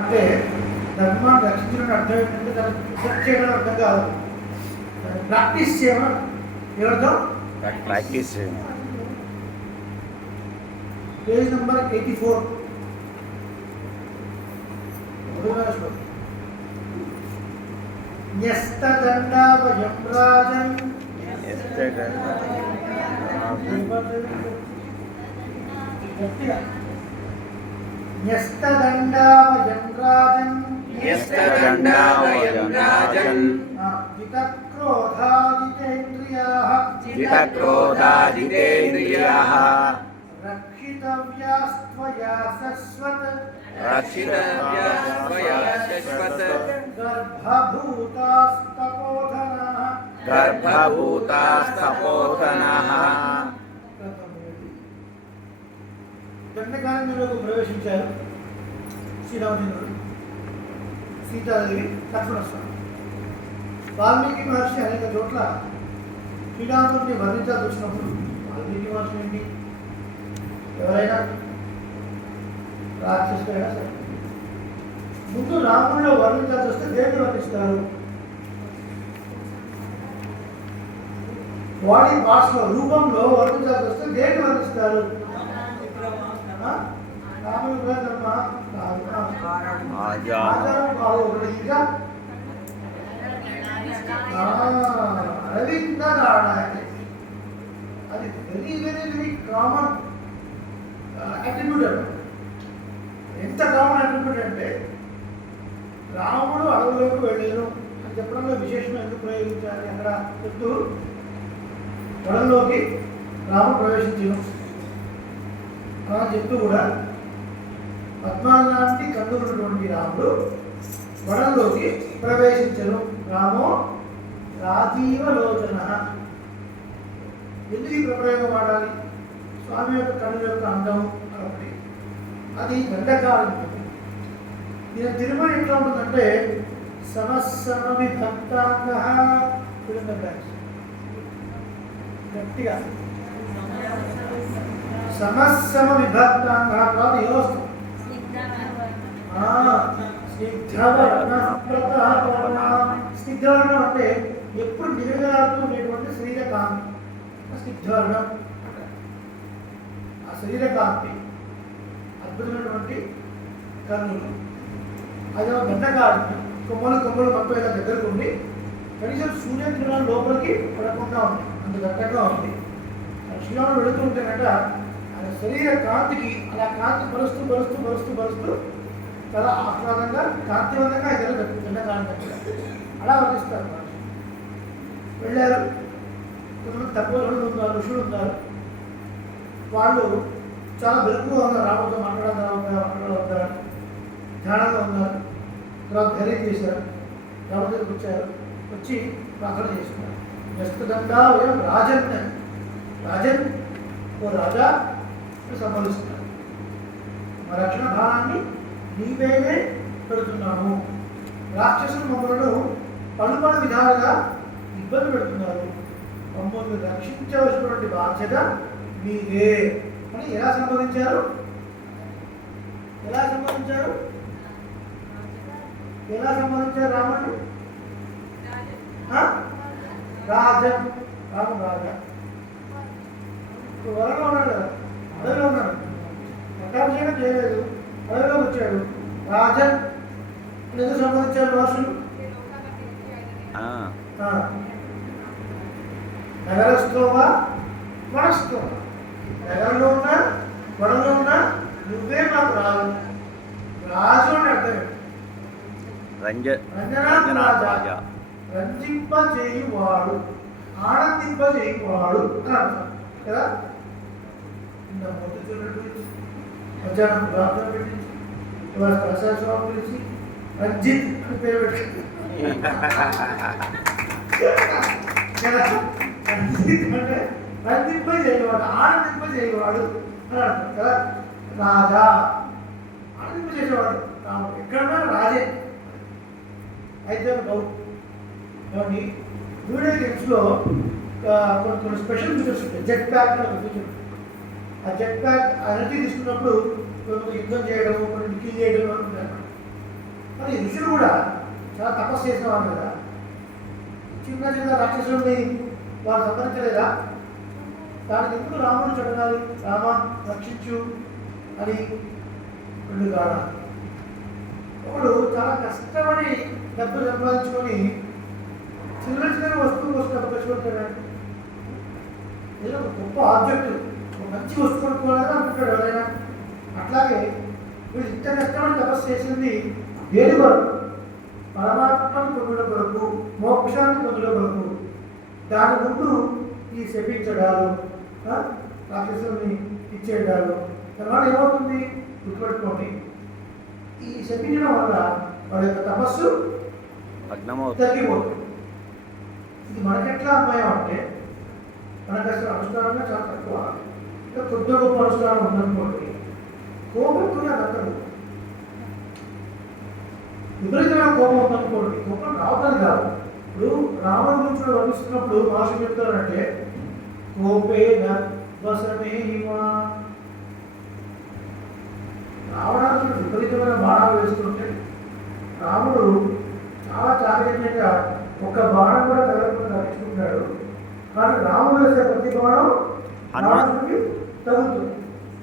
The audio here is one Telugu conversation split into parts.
అంటే ధర్మాన్ని రక్షించడం అర్థం ఏంటంటే దాన్ని రిసర్చ్ చేయడం అర్థం కాదు, ప్రాక్టీస్ చేయడం. ఎవరితో ప్రాక్టీస్ చేయడం. Page number 84. న్యస్తదండావయం రాజన్ న్యస్తదండావయం రాజన్ జితక్రోధాజితేంద్రియాః రక్షితవ్యాస్త్వయా శశ్వత్ గర్భభూతాస్తపోధనః. దండకారణ్యంలోకి ప్రవేశించారు శ్రీరామచంద్రుడు, సీతాదేవి, లక్ష్మణస్వామి. వాల్మీకి మహర్షి అనేక చోట్ల శ్రీరాముడిని వర్ణించాల్సి వచ్చినప్పుడు వాల్మీకి మహర్షి ఏంటి, ఎవరైనా రాక్షసుడైనా సరే ముందు రాముడిలో వర్ణించాల్సి వస్తే దేన్ని వర్ణిస్తారు? బాడీ పార్ట్స్లో రూపంలో వర్ణించాల్సి వస్తే దేన్ని వర్ణిస్తారు? రాముడి గుణధర్మ ఆచారం బాగోగుడు. ఇంకా రవీంద్రనారాయణ, అది very very very common attribute. ఎంత కామన్ అట్రిబ్యూట్ అంటే రాముడు అడవులోకి వెళ్ళాను అని చెప్పడంలో విశేషం ఎందుకు ప్రయోగించాలి? అక్కడ చెప్తూ వనంలోకి రాముడు ప్రవేశించను అని చెప్తూ కూడా పద్మానాటి కన్నున్నటువంటి రాముడు వనంలోకి ప్రవేశించను. రామో రాజీవలోచన. ఎందుకు ఈ ప్రయోగం వాడాలి? స్వామి యొక్క కన్నుల యొక్క అందం కాబట్టి. అది దండకారణ్యం. ఈయన తిరుమల ఎట్లా ఉంటుందంటే సమస్సమవిభక్తాంగ, గట్టిగా సమస్సమవిభక్తాంగ. తర్వాత ఎలా వస్తుంది? స్నిగ్ధవర్ణం అంటే ఎప్పుడు నిలగాడుతూ ఉండేటువంటి శరీర కాంతి, స్నిగ్ధవర్ణం. ఆ శరీర కాంతి, అద్భుతమైనటువంటి కన్నులు, అది ఒక దండకారణ్యం. కొమ్మలు కొమ్మలు మొత్తం ఇలా దగ్గరకు ఉండి కనీసం సూర్యకిరణాలు లోపలికి పడకుండా ఉంది, అంత దట్టంగా ఉంది. శ్రీరాముడు వెళుతూ ఉంటేనట ఆయన శరీర కాంతికి అలా కాంతి పరుస్తూ పరుస్తూ పరుస్తూ పరుస్తూ చాలా ఆహ్లాదంగా కాంతివంతంగా ఇద్దరు దండకారణ్యం అలా వర్ణిస్తారు. వెళ్ళారు. కొంతమంది తక్కువ ఉన్నారు, ఋషులు ఉన్నారు. వాళ్ళు చాలా వెలుగుగా ఉన్నారు, రాముడితో మాట్లాడతారు, ధ్యానంగా ఉన్నారు. తర్వాత ధైర్యం చేశారు, రాముడి దగ్గరికి వచ్చారు. వచ్చి ప్రార్థన చేస్తున్నారు. న్యస్తదండా రాజన్, రాజన్ ఓ రాజా సంబలిస్తున్నారు. మా రక్షణ భారాన్ని నీవేనే పెడుతున్నాము. రాక్షసులు మమ్మల్ని పలు పలు విధాలుగా ఇబ్బంది పెడుతున్నారు. మమ్మల్ని రక్షించవలసినటువంటి బాధ్యత మీదే అని ఎలా సంబోధించారు? ఎలా సంబోధించారు? ఎలా సంబోధించారు రాముడు? రాజన్, రాముడు రాజా. వరంలో ఉన్నాడు కదా, అడవిలో ఉన్నాడు, పట్టాభిషేకం చేయలేదు, అడవిలోకి వచ్చాడు. రాజన్ ఎందుకు సంబోధించారు వాసులు? నగరస్థోవా వనస్థోవా, నగరంలో ఉన్నా వనంలో ఉన్నా నువ్వే మాకు రాజు. రాజు అని అర్థం రంజనాథ, రంజింపజేయువాడు, ఆనందింపజేయువాడు అని అర్థం కదా. మధ్యాహ్నం ప్రార్థన పెట్టించి ఇవాళ ప్రసాదం గురించి రంజిత్ అని పేరు పెట్టింది కదా. రంజిత్ అంటే రంజింపజేయువాడు, ఆనందింపజేయువాడు అని అర్థం కదా. రాజా ఆనందింపజేసేవాడు రాముడు, ఎక్కడన్నా రాజే. అయితే డౌట్ ఏమండి, వీడియో గేమ్స్లో కొన్ని స్పెషల్ ఫీచర్స్ ఉంటాయి. జెట్ ప్యాక్ అని ఒక ఫీచర్. ఆ జెట్ ప్యాక్ ఎనర్జీ తీసుకున్నప్పుడు యుద్ధం చేయడం, కొన్ని కిల్ చేయడం అనుకుంటారు. ఋషులు కూడా చాలా తపస్సు చేసిన వాళ్ళు కదా, చిన్న చిన్న రాక్షసుల్ని వాళ్ళు సంహరించలేదా? దానికి ఎందుకు రాముడు చెప్పాలి రామ రక్షించు అని? రెండు కారణాలు. ఒకడు చాలా కష్టపడి డబ్బులు సంపాదించుకొని చిన్న చిన్న వస్తువు కోసం ఖర్చు పెడతాడు. ఏదో ఒక గొప్ప ఆబ్జెక్ట్, ఒక మంచి వస్తువు కొనుక్కోవాలని అనుకుంటాడు ఎవరైనా. అట్లాగే వీళ్ళు ఇంత కష్టపడి తపస్సు చేసింది దేని కొరకు? పరమాత్మను పొందడం కొరకు, మోక్షాన్ని పొందడం కొరకు. దాని ముందు ఈ శపించడాలు, రాక్షసుల్ని ఇచ్చేయడాలు, తర్వాత ఏమవుతుంది గుర్తుపెట్టుకోండి, ఈ శపించడం వల్ల వాడి యొక్క తపస్సు తగ్గిపోతుంది. ఇది మనకెట్లా అన్వయం అంటే, మనకు అసలు అనుష్ఠానంగా చాలా తక్కువ, ఇంకా కొద్ది గొప్ప అనుష్ఠానం ఉందనుకోండి, కోపంతోనే దక్కదు. విపరీతమైన కోపం ఉందనుకోండి, కోపం రావద్దని కాదు. ఇప్పుడు రాముడి గురించి వర్ణిస్తున్నప్పుడు మహర్షి చెప్తారంటే కోపే వసమేహిమా. రావణాసుడు విపరీతమైన బాణాలు వేస్తుంటే రాముడు చాలా చాకచక్యంగా ఒక్క బాణం కూడా తగలకుండా తగ్గించుకుంటాడు. కానీ రాముడు వేసే ప్రతి బాణం రావణుడికి తగులుతుంది.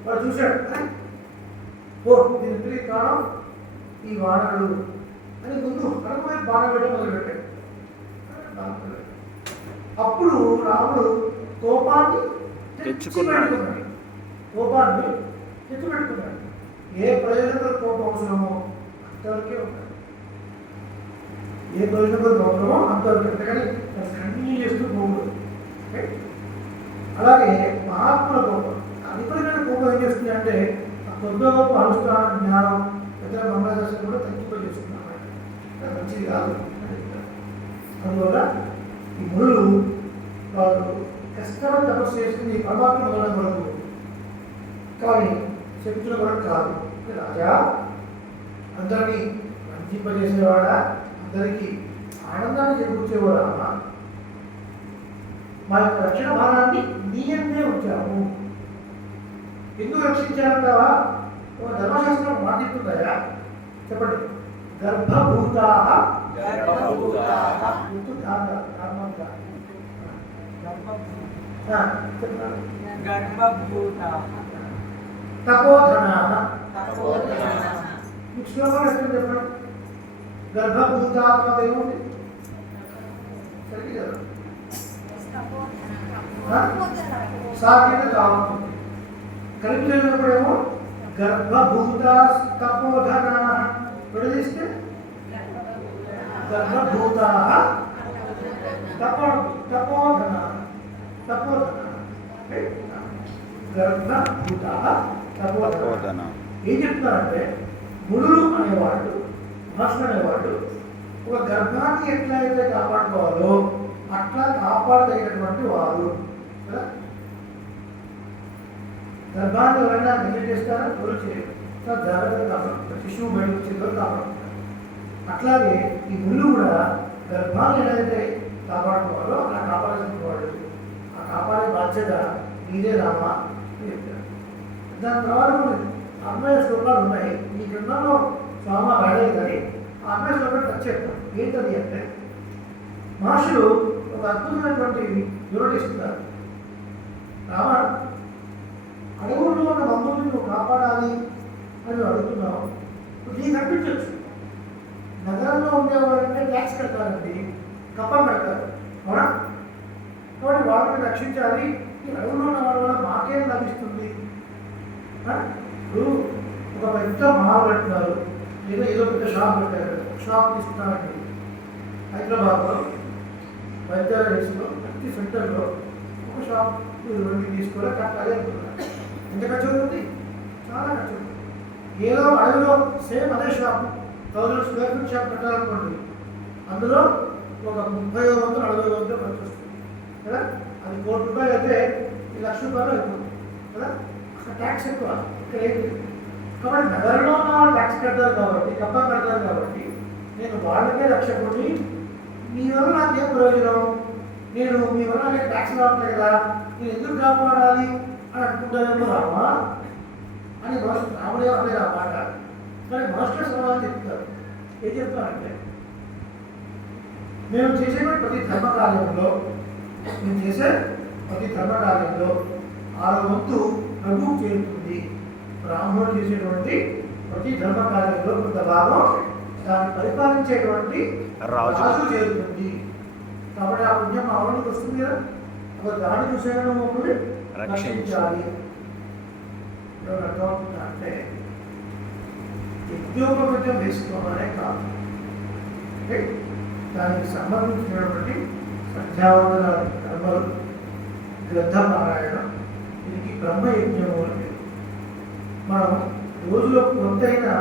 వాడు చూశాడు, ఓ దీనికి కారణం ఈ వానరుడు అని ముందు అనుకునే బాణం పెట్టడం మొదలుపెట్టాడు. అప్పుడు రాముడు కోపాన్ని తెచ్చుకున్నాడు. కోపాన్ని తెచ్చిపెట్టుకున్నాడు. ఏ ప్రయోజనంలో కోపం అవసరమో అంతవరకే ఉంటాడు. ఏ ప్రయోజనంలో అవసరమో అంతవరకు, అంతేకాని కంటిన్యూ చేస్తూ పోకూడదు. అలాగే మహాత్ముల కోపం, విపరీతమైన కోపం ఏం చేస్తుంది అంటే ఆ కొద్ది గొప్ప అనుష్ఠానం, జ్ఞానం, ఇతర మంగళదర్శనం కూడా తగ్గిపోయేస్తున్నాం. మంచిది కాదు. అందువల్ల ఈ మునులు వాళ్ళు కష్టపడి తపస్సు చేసుకుని పరమాత్మ పొందడం కొరకు, కానీ శక్తుల కొరకు కాదు. రాజా అందరినీ వంచింపజేసేవాడా, అందరికీ ఆనందాన్ని చేకూర్చేవాడా, మా యొక్క రక్షణ భారాన్ని నీయందే ఉంచాము. ఎందుకు రక్షించాలంటావా? ధర్మశాస్త్రం మాటిస్తుందయా? చెప్పండి. గర్భభూతా తపోధనా. మీకు శ్లోకాలు ఎక్కడ చెప్పండి. గర్భభూతాత్మక ఏముంది? సరిగ్గా సాధ్యత కావుతుంది. కలిపి చదివినప్పుడేమో గర్భభూత తపోధన, విడదీస్తే గర్భభూత తపోధన. గర్భభూత తపోధన. ఏం చెప్తున్నారంటే మునులు అనేవాళ్ళు, మహర్షులు అనేవాళ్ళు ఒక గర్భాన్ని ఎట్లయితే కాపాడుకోవాలో అట్లా కాపాడదగినటువంటి వారు కదా. గర్భాన్ని ఎవరైనా నెగ్లెక్ట్ చేస్తారా? ఎవరు చేయరు. చాలా జాగ్రత్తగా కాపాడుకుంటారు. శిశువు బయట వచ్చేదో కాపాడుకుంటారు. అట్లాగే ఈ ముళ్ళు కూడా గర్భాన్ని ఏదైతే కాపాడుకోవాలో అలా కాపాడాల్సిన వాడు. ఆ కాపాడే బాధ్యత నీదే రామా అని చెప్తారు. దాని తర్వాత అన్వయ శ్లోకాలు ఉన్నాయి. ఈ గ్రంథంలో స్వామి రాయలేదు కానీ ఆ అన్వయ శ్లోకాలు టచ్ చేస్తాం. ఏంటది అంటే మహర్షులు ఒక అద్భుతమైనటువంటి వివరణ ఇస్తున్నారు. రామ, అడవుల్లో ఉన్న బంధువుని నువ్వు కాపాడాలి అని అడుగుతున్నావు. నీకు అనిపించవచ్చు నగరంలో ఉండేవాళ్ళంటే ట్యాక్స్ కడతారండి, కప్పం పెడతారు, అవునా? కాబట్టి వాళ్ళని రక్షించాలి. ఈ అడవుల్లో ఉన్న వాళ్ళ వల్ల మాకేం లభిస్తుంది? ఇప్పుడు ఒక పెద్ద మాల్ పెడుతున్నారు, లేదా ఏదో పెద్ద షాప్ పెట్టారు. షాప్ తీసుకున్నారండి హైదరాబాద్లో వైద్యాలయంలో ప్రతి సెంటర్లో ఒక షాప్ తీసుకోవాలి. కట్టాలి అనుకున్నారు. ఎంత ఖర్చు అవుతుంది? చాలా ఖర్చు అవుతుంది. ఏదో అడవిలో సేమ్ అదే షాప్ 1000 స్క్వేర్ ఫీట్ షాప్ పెట్టాలనుకోండి, అందులో ఒక 30,000-40,000 ఖర్చు వస్తుంది కదా. అది ₹1,00,00,000 అయితే ₹1,00,000 అయిపోతుంది కదా. అక్కడ ట్యాక్స్ ఎక్కువ, ఇక్కడ ఏంటి? కాబట్టి నగరంలో ఉన్న వాళ్ళు ట్యాక్స్ కడతారు కాబట్టి, కప్పం కడతారు కాబట్టి నేను వాళ్ళకే రక్షకుడిని, మీ వల్ల నాకేం ప్రయోజనం? నేను మీ వల్ల నాకు ట్యాక్స్ రావట్లేదు కదా, నేను ఎందుకు కాపాడాలి అని అనుకుంటానేమో రామా అని రాముడే అనలేదు ఆ మాట. కానీ మాస్టర్ సమాధానం చెప్తారు. ఏం చెప్తానంటే మేము చేసే ప్రతి ధర్మకార్యంలో ఆరో వంతు ప్రభువు చేరుతుంది. బ్రాహ్మణుడు చేసేటువంటి ప్రతి ధర్మకార్యంలో కొంత భాగం దాన్ని పరిపాలించేటువంటి రాజు చేరుతుంది. కాబట్టి ఆ పుణ్యం ఆవరణకు వస్తుంది కదా. ఒక దాడి చూసేయడం మమ్మల్ని రక్షించాలి. అర్థమవుతుందా అంటే యజ్ఞోపవితం వేసుకోవాలనే కాదు, అంటే దానికి సంబంధించినటువంటి సంధ్యావందన కర్మలు, గ్రంథపారాయణ, దీనికి బ్రహ్మయజ్ఞము అని పేరు. మనం రోజులో కొంతైనా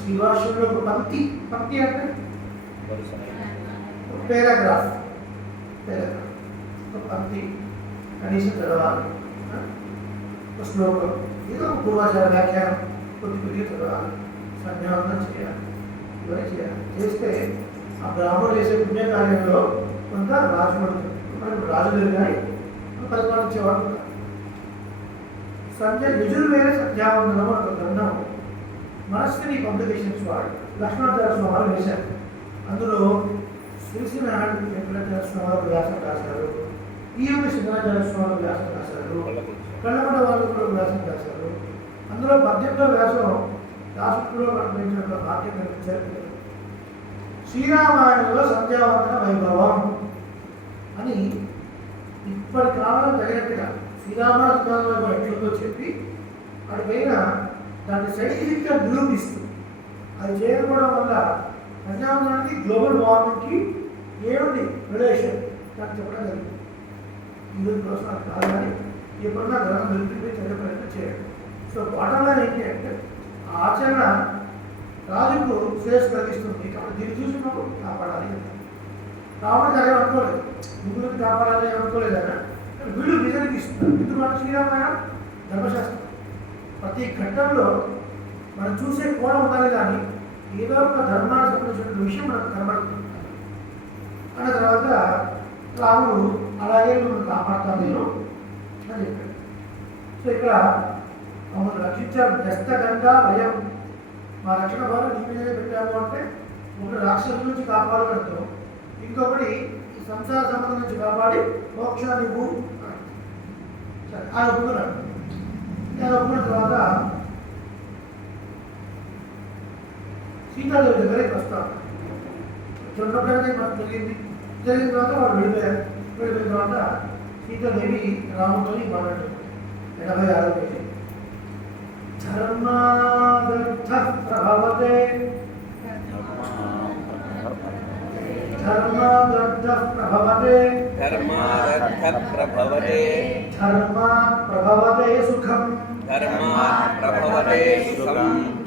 శ్రీవాష్యంలో ఒక పంక్తి అంటే పేరాగ్రాఫ్ ఒక పంక్తి కనీసం చదవాలి. ఒక శ్లోకం ఏదో పూర్వాచార వ్యాఖ్యానం కొద్ది చదవాలి. సంధ్యావందనం చేయాలి. ఇవన్నీ చేయాలి. చేస్తే ఆ బ్రాహ్మణుడు చేసే పుణ్యకార్యంలో కొంత రాజు పడుతుంది. మనకు రాజు లేదు కానీ పరిపాలించేవాడు. నిజులు వేరే సంధ్యావందనం ఒక గ్రంథం మనస్విని పబ్లికేషన్స్ వాడు లక్ష్మణదాస్ వారు వేశారు. అందులో శ్రీశ్రీ నారాయణ వెంకటాచార్య స్వామి వారు వ్యాసం రాశారు. ఈఎంఐ సిద్ధాచార్య స్వామి వ్యాసం రాశారు. కళ్ళపడ వాళ్ళు కూడా వ్యాసం రాశారు. అందులో 18వ వ్యాసం దాసులో కనిపించిన వాక్యం కనిపించారు. శ్రీరామాయణంలో సంధ్యావందన వైభవం అని ఇప్పటి కాలంలో తగినట్టుగా శ్రీరామాయణ ఎట్లతో చెప్పి వాడి పైన దాన్ని సైంటిఫిక్గా నిరూపిస్తూ అది చేయకపోవడం వల్ల సంధ్యావందనానికి గ్లోబల్ వార్మింగ్కి ఏమిటి రిలేషన్ నాకు చెప్పడం జరిగింది. ఈరోజు కోసం అది కాదు కానీ ఎప్పుడన్నా గ్రహం దొరికిపోయి చదివే ప్రయత్నం చేయండి. సో బాటమ్ లైన్ ఏంటి అంటే ఆచరణ రాజుకు శ్రేష్ఠ కలిగిస్తుంది. కాబట్టి దీన్ని చూసినప్పుడు కాపాడాలి. రావడం అదే అనుకోలేదు, ముగ్గురికి కాపాడాలి అనుకోలేదు కదా. వీళ్ళు నిజానికి ఇస్తున్నారు. ఎందుకంటే శ్రీరామాయణ ధర్మశాస్త్రం ప్రతి ఘట్టంలో మనం చూసే కోణం ఉండాలి కానీ ఏదో ఒక ధర్మానికి సంబంధించిన విషయం మనకు కనబడుతుంది. అన్న తర్వాత రాముడు అలాగే మనం కాపాడుతాను నేను అని చెప్పాడు. సో ఇక్కడ మమ్మల్ని రక్షించారు. దస్తగంగా భయం, మా రక్షణ భారం నీ మీదనే పెట్టాము అంటే ఒకటి రాక్షసుల నుంచి కాపాడగలుగుతాం, ఇంకొకటి ఈ సంసార సంబంధం నుంచి కాపాడి మోక్షాన్ని ఇవ్వు సరే ఆయన ఒప్పుకున్నాడు. ఆయన ఒప్పుకున్న తర్వాత సీతాదేవి దగ్గరికి వస్తాను. చూడడానికి మనకు జరిగిన తర్వాత వాడు వెళ్ళిపోయిన తర్వాత సీతాదేవి రాముతో మాట్లాడుతుంది. 86వ పేజీ. ధర్మాగర్థ ప్రభవతే సుఖం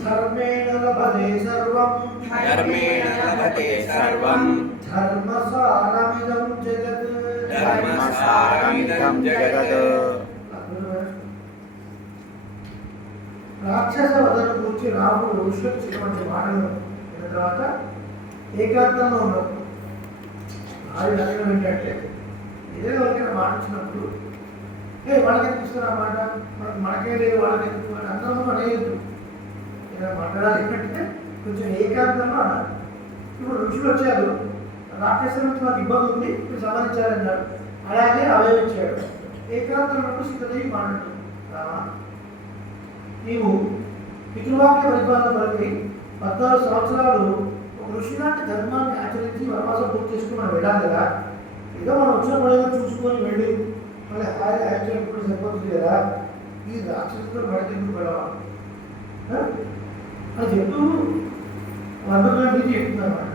ధర్మేణ లభతే సర్వం ధర్మసారమిదం జగత్. రాక్షస వదను గురించి రాముడు ఋషిచ్చినటువంటి మాటలు విన్న తర్వాత ఏకాంతంలో ఉన్నాడు. ఆది లక్షణం ఏంటంటే ఏదైనా ఎవరికైనా మాట ఇచ్చినప్పుడు వాళ్ళకి ఎందుకు ఇస్తారు ఆ మాట, మనకే లేదు వాళ్ళకి ఎందుకు అని అందరూ అనేయద్దు. ఏదైనా మాట్లాడాలి ఏంటంటే కొంచెం ఏకాంతంలో అన్నారు. ఇప్పుడు ఋషులు వచ్చారు, రాక్షసుల నుంచి మాకు ఇబ్బంది ఉంది మీరు సమాధించారన్నారు. అలాగే ఆలోచించాడు. ఏకాంతంలో సీతాదేవి మాట్లాడుతుంది. రామా, నీవు పితృవాక్య పరిపాలన కొరకై 14 సంవత్సరాలు ఒక ఋషి లాంటి ధర్మాన్ని ఆచరించి వనవాసం పూర్తి చేసుకుని మనం వెళ్ళాలి కదా. ఏదో మనం వచ్చిన పడేదో చూసుకొని వెళ్ళి మళ్ళీ హాయి ఆచరించుకుంటే సరిపోతుంది కదా. ఈ రాక్షసులతో బయటకు వెళ్ళాలి అని చెప్తూ అందరికీ చెప్తుందన్నమాట.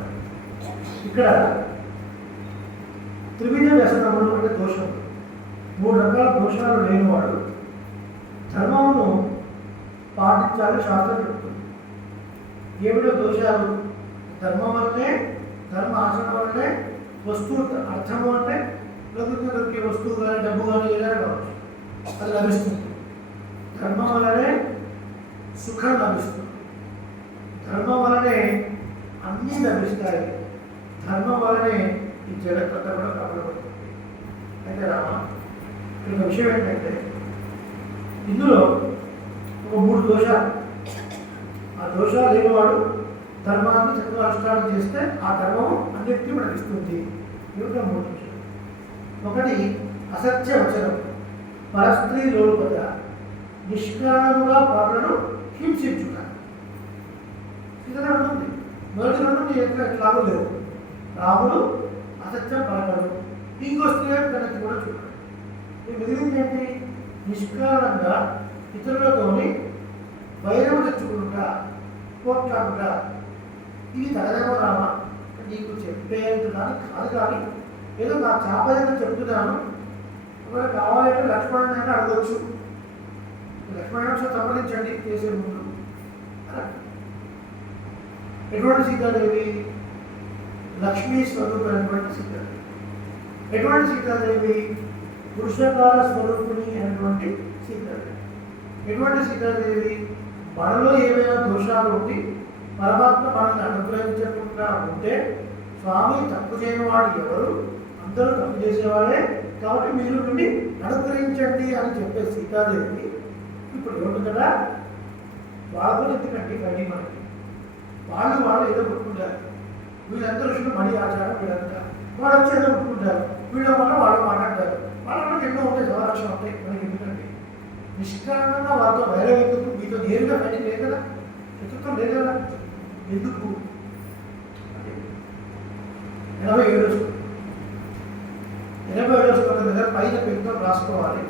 ఇక్కడ త్రివిధ వ్యసనములు అంటే దోషం, 3 రకాల దోషాలు లేనివాడు ధర్మమును పాటించాలి శాస్త్రం చెప్తుంది. ఏమిటో దోషాలు? ధర్మం అంటే ధర్మ ఆచరణ వల్లనే వస్తువు అర్థము అంటే ప్రకృతిలో దొరికే వస్తువు కానీ డబ్బు కానీ ఏదైనా కావచ్చు అది లభిస్తుంది. ధర్మం వల్లనే సుఖం లభిస్తుంది. ధర్మం వల్లనే అన్నీ లభిస్తాయి. ధర్మం వల్లనే ఈ జగత్తంతా కూడా కాపాడబడుతుంది. అయితే రామ ఇక్కడ విషయం ఏంటంటే ఇందులో ఒక 3 దోషాలు. ఆ దోషాలు లేనివాడు ధర్మాన్ని చక్కగా అనుష్ఠానం చేస్తే ఆ ధర్మం అన్నిటికీ మనకి ఇస్తుంది. ఇవి మూడు విషయాలు. ఒకటి అసత్య వచనం, పరస్త్రీ లోలుపత, నిష్కారణముగా పరులను హింసించుట. ఇది ఉంటుంది. మొదటి రెండు నీ ఎక్కడ ఎట్లాగో లేవు. రాముడు అసత్యం పలకడు, ఇంకో స్త్రీ తనకి కూడా చూడాలి. మిగిలింది ఏంటి? నిష్కారణంగా ఇతరులతోని వైరం తెచ్చుకుంటా, పోట్లాడుట. ఇది తగదేమో రామా, నీకు చెప్పేంత దానికి కాదు. కానీ ఏదో నా చాపదైనా చెప్తున్నాను, ఒకవేళ కావాలంటే లక్ష్మణుడైనా అడగవచ్చు. లక్ష్మణుడు సంప్రదించండి చేసే ముందు. ఎటువంటి సీతాదేవి? లక్ష్మీ స్వరూపమైనటువంటి సీతాదేవి. ఎటువంటి సీతాదేవి? పురుషకాల స్వరూపిణి అయినటువంటి సీతాదేవి. ఎటువంటి సీతాదేవి? మనలో ఏమైనా దోషాలు ఉండి పరమాత్మ మనల్ని అనుగ్రహించకుండా ఉంటే, స్వామి తప్పు చేయని వాడు ఎవరు? అందరూ తప్పు చేసేవాళ్ళే, కాబట్టి మీరు నుండి అనుగ్రహించండి అని చెప్పే సీతాదేవి ఇప్పుడు ఏమిటి కదా, వాళ్ళతో ఎందుకంటే బయట మనకి వాళ్ళు ఏదో కొట్టుకుంటారు. వీళ్ళందరూ ఋషులు మణి ఆచారం, వీళ్ళంతా వాళ్ళు వచ్చి ఏదో కొట్టుకుంటారు. వీళ్ళ వల్ల వాళ్ళు మాట్లాడతారు. వాళ్ళకి ఎన్నో ఉంటాయి, సంరక్షణ ఉంటాయి. మనకి ఎందుకంటే నిష్కారణంగా వాళ్ళతో వేరే ఎందుకు? మీతో నేరుగా బయట లేదు కదా, శత్రుత్వం లేదు కదా, ఎందుకు? 87 శ్లోకం దగ్గర పైన పెట్టుతో రాసుకోవాలి.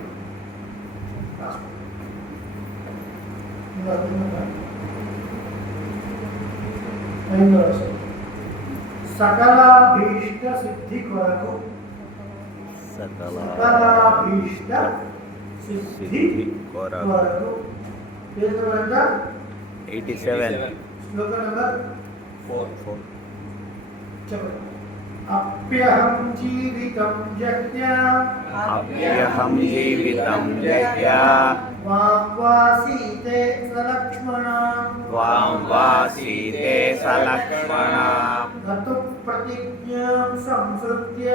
సకలాభీష్ట సిద్ధి కొరకు, సకలాభీష్ట సిద్ధి కొరకు. 87 శ్లోకం నెంబర్ 4. చెప్పండి. అప్యహం జీవితం యజ్ఞ, అప్యహం జీవితం యజ్ఞ, వాం వా సీతే సలక్ష్మణ, వాం వా సీతే సలక్ష్మణ, గతు ప్రతిజ్ఞాం సంసృత్య,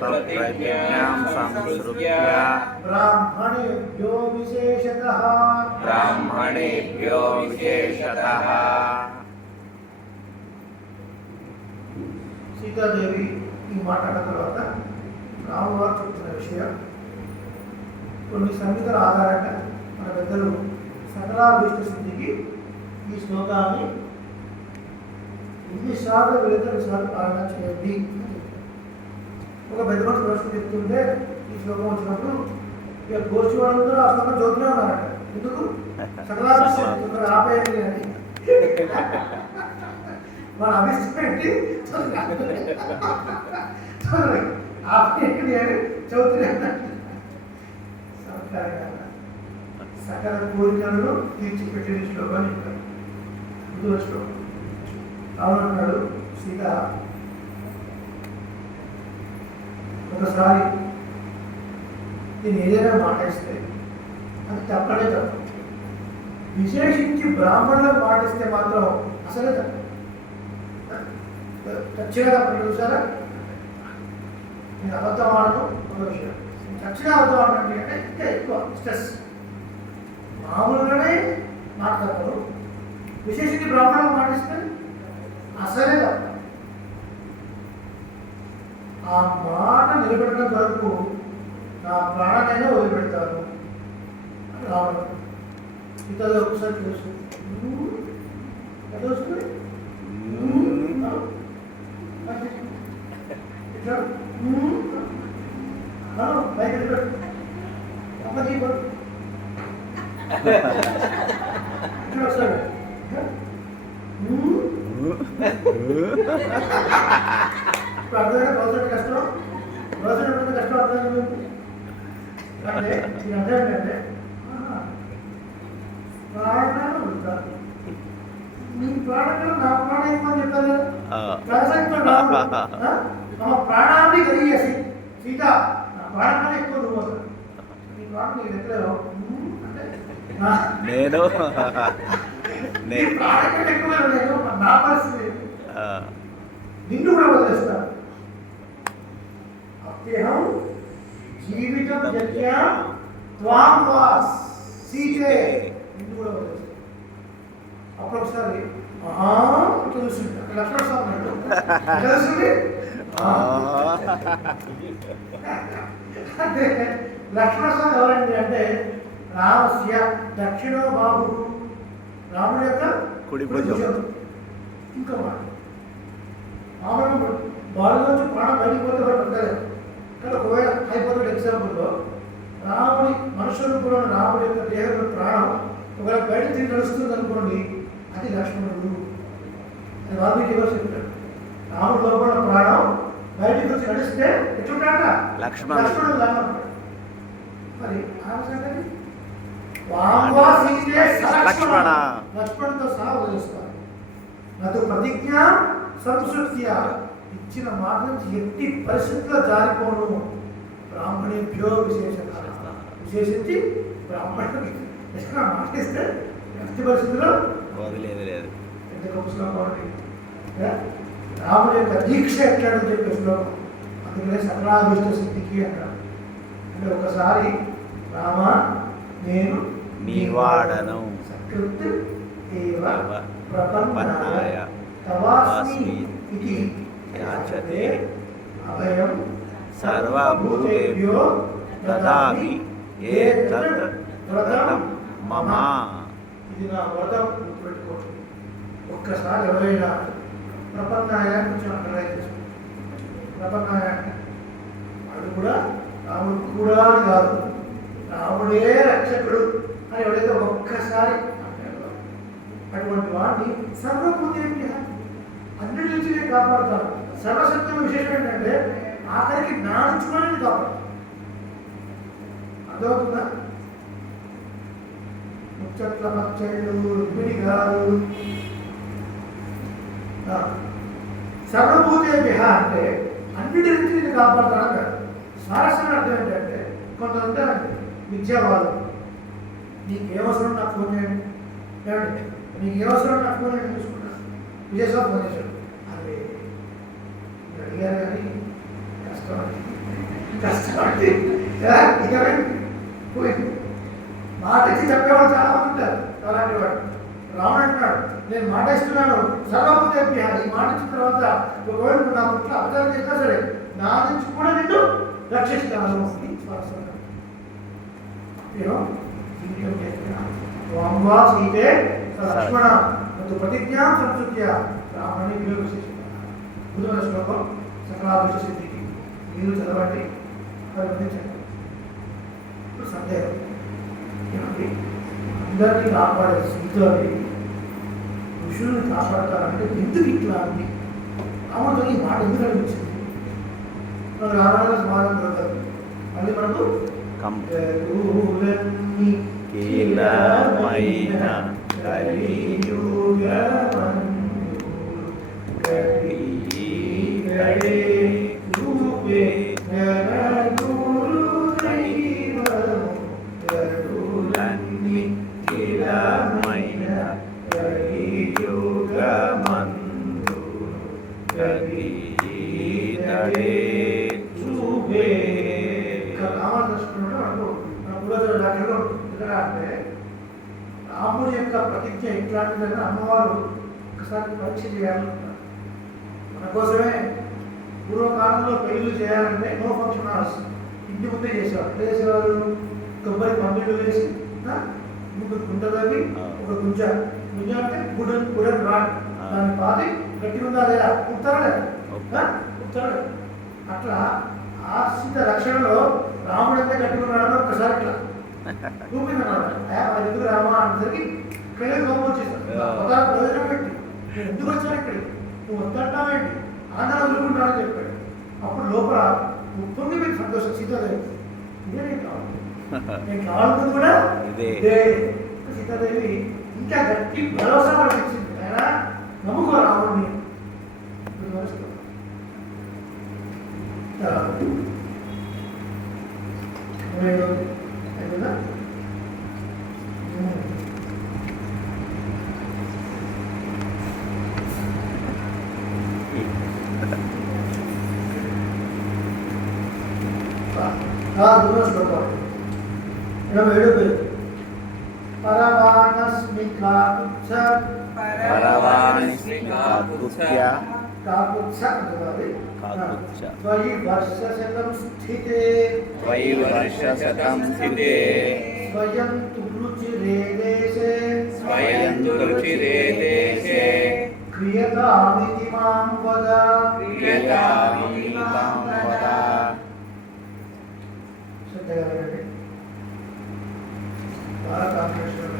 ప్రతిజ్ఞాం సంసృత్య, బ్రాహ్మణేభ్యో విశేషతః, బ్రాహ్మణేభ్యో విశేషతః. సీతాదేవి ఈ మాట్లాడిన తర్వాత రామువారు చెప్తున్న విషయం కొన్ని సంగీతల ఆధారంగా మన పెద్దలు సకలాభీష్ట సిద్ధికి ఈ శ్లోకాన్ని ఎన్నిసార్లు వెళితే సార్లు పాలన చేయండి. ఒక పెద్ద మనిషి ప్రశ్న చెప్తుంటే ఈ శ్లోకం వచ్చినప్పుడు ఇక గోష్ఠి వాళ్ళందరూ ఆ శ్లోకం చదువుతూనే ఉన్నారట. ఎందుకు? సకలాభీష్ట ఆపేయండి అని మన అభిష్టి ఆపేయండి అని చదువుతూనే సకల కోరికలను తీర్చిపెట్టిన శ్లోకాన్ని చెప్పారు. ముందు శ్లోకం రావణుడు సీత ఒకసారి నేను ఏదైనా మాటిస్తే అది తప్పనే తప్పు. విశేషించి బ్రాహ్మణులకు మాటిస్తే మాత్రం అసలే తప్పు. చచ్చిగా తప్పని చూసారా? నేను అబద్ధం ఆడను ఒక విషయం, చచ్చిగా అబద్ధం ఆడనండి అంటే ఇంకా ఎక్కువ స్ట్రెస్. మామూలుగానే మాట తప్పదు, విశేషించి బ్రాహ్మణులకు మాటిస్తే అసలే తప్ప. ఆ మాట నిలబెట్టడం వరకు నా ప్రాణాలైనా వదిలిపెడతాను అని రావడం. ఇతరులు ఒకసారి తెలుసు వస్తుంది ఇట్లా బయట ఒక దీపం ఇట్లా వస్తాడు. ఇప్పుడు అర్థమైనా రోజు కష్టం, రోజు కష్టం అర్థమైంది. అంటే ఈ అర్థం ఏంటంటే ప్రాణాలు ఉంటారు. నీ ప్రాణాలు నా ప్రాణం ఎక్కువని చెప్పారు కదా. ప్రాణాన్ని కలిగేసి సీత నా ప్రాణాన్ని ఎక్కువ నువ్వు నీ ప్రాణం నీకు దగ్గర అంటే నేను ప్రాణం ఎక్కువ నేను నా పరిస్థితి నిన్ను కూడా వదిలేస్తాను. అప్యహం జీవితం యజ్ఞ త్వాం వాస్ సీతే నిన్ను కూడా వదిలేస్తాను. అప్పుడు ఒకసారి చూసింది అక్కడ లక్ష్మణ స్వామి అన్నాడు. ఎట్లా చూసింది? అంటే లక్ష్మణ స్వామి ఎవరండి అంటే రామస్య దక్షిణో బాబు, రాముడి యొక్క కుడి భుజం. ఇంకా మామూలు బాడీ నుంచి ప్రాణం బయటికి పోతే వాడు పడలేదు. కానీ ఒకవేళ అయిపోతుంది ఎగ్జాంపుల్లో రాముడి మనుషులు కూడా రాముడి యొక్క దేహంలో ప్రాణం ఒకవేళ బయట తిరిగి నడుస్తుంది అనుకోండి, అది లక్ష్మణుడు అని వాల్మీకి ఎవరు చెప్తాడు. రాముడు లోపల ప్రాణం బయటికి వచ్చి నడిస్తే ఎట్లుంటాడ లక్ష్మణుడు లాగా ఉంటాడు. మరి ఆ సంగతి లక్ష్మణ లక్ష్మణుడితో సహా వదిలేస్తారు. నాకు ప్రతిజ్ఞ సంస్కృత్య ఇచ్చిన మాట నుంచి ఎట్టి పరిస్థితుల్లో జారిపోను. బ్రాహ్మణేభ్యో విశేషించి బ్రాహ్మణుడికి ఎక్కడ మాట ఇస్తే ఎట్టి పరిస్థితుల్లో వదిలేదు లేదు. ఎంత గొప్ప శ్లోకం. రాముడి యొక్క దీక్ష ఎట్లాడని చెప్పే శ్లోకం. అందుకనే సకలాభిష్ట సిద్ధికి అంటారు. అంటే ఒకసారి రామ నేను నీవాడను సకృత్ ఏవ ప్రపన్నాయ తవాస్మి ఇది యాచతే అభయం సర్వభూతేభ్యో దదామి ఏతత్ వ్రతం మమ. ఇది నా వ్రతం గుర్తుపెట్టుకోండి. ఒక్కసారి ఎవరైనా ప్రపన్నాయ కొంచెం అండర్లైన్ చేసుకోండి. ప్రపన్నాయ అంటే వాడు కూడా రాముడు కూడా కాదు, రాముడే రక్షకుడు అని ఎవరైతే ఒక్కసారి అంటాడో అటువంటి వాడిని సర్వభూతేభ్య అన్నిటి నుంచి నేను కాపాడుతాను. సర్వసత్యం విశేషం ఏంటంటే ఆఖరికి నా నుంచి కూడా నేను కాపాడు. అదవుతుందా? ముచ్చట్ల పచ్చళ్ళు రుక్మిణి గారు సర్వభూతేభ్య అంటే అన్నిటి నుంచి నేను కాపాడుతాను కాదు. స్వారస్యం అర్థం ఏంటంటే కొంతమంది విద్యావాళ్ళు నీకేమవసరం నాకు ఫోన్ చేయండి, ఏమండి నీకేమవసరం నాకు ఫోన్ చేయండి చూసుకుంటాను. విజయసాబు ఫోన్ చేశాడు, అదే అడిగారు కానీ కష్టపడి పోయింది. మాట ఇచ్చి చెప్పేవాడు చాలా మంది ఉంటారు. అలాంటి వాడు రావణ అంటున్నాడు, నేను మాట ఇస్తున్నాను సర్వభూతేభ్య. ఈ మాట ఇచ్చిన తర్వాత ఒకవేళ నువ్వు నా పట్ల అపచారం చేసినా సరే నా నుంచి కూడా నిన్ను రక్షిస్తాను. వాంవా సీతే లక్ష్మణ ప్రతిజ్ఞా సంస్కృత్య రామణి బుధమైన శ్లోకం సకలాభిష్ట సిద్ధికి మీరు చదవండి, పరిగణించండి. ఇప్పుడు సందేహం ఏమండి, అందరినీ కాపాడే సీతని ఋషుల్ని కాపాడతారంటే ఎందుకు ఇట్లా అంది? రాముడితో ఈ మాట ఎందుకు అనిపించింది? మనకు రామాయణ సమాధానం దొరకదు. మళ్ళీ మనకు కీలమైన రాముడి యొక్క ప్రతిజ్ఞ ఇట్లాంటిదని అమ్మవారు ఒకసారి పరీక్ష చేయాలనుకున్నారు. మన కోసమే పూర్వకాలంలో పెళ్లిళ్ళు చేయాలంటే నో ఫంక్షన్ హాల్స్ ఇంటి ముందే చేసేవారు. ఎట్లా చేసేవారు? కొబ్బరి పందిళ్ళు వేసి ముందు గుంట తవ్వి ఒక గుంజ అంటే గుడన్ రాడ్ దాన్ని పాతి గట్టి ఉందా లేదా కుడతారా లేదా కుడతాడు. అట్లా ఆ సీత రక్షణలో రాముడు ఎంత గట్టి ఉన్నాడో ఒక్కసారి ఇట్లా చూపిందన్నమాట. ఎందుకు రామా అనేసరికి ఇక్కడే కోపం వచ్చేసాడు. ప్రయోజనం పెట్టి నేను ఎందుకు వచ్చాను ఇక్కడికి, నువ్వు వద్దంటావేంటి, ఆంధ్ర వదులుకుంటానని చెప్పాడు. అప్పుడు లోపల ఉప్పొంది మీకు సంతోషం. సీతాదేవి ఇదే నేను కావాలి, నేను కావాలనుకుంది కూడా ఇదే. సీతాదేవి ఇంకా గట్టి భరోసా అనిపించింది. ఆయన నమ్ముకో రాముడిని. అయిపోయిందా? శ్లోకం 27 పరమానస్మి కాకుచ్చ పరవాణి కాకుత్య కాకుత్స అంటున్నది. కాకుత్స త్వయి వర్షశతం స్థితే త్వయి వర్షశతం స్థితే స్వయం తు రుచిరే దేశే స్వయం రుచిరే దేశే క్రియతామితి మాం వద. క్రియతామి మాం వద. శ్రద్ధగా వినండి. బాగా కాన్సంట్రేషన్.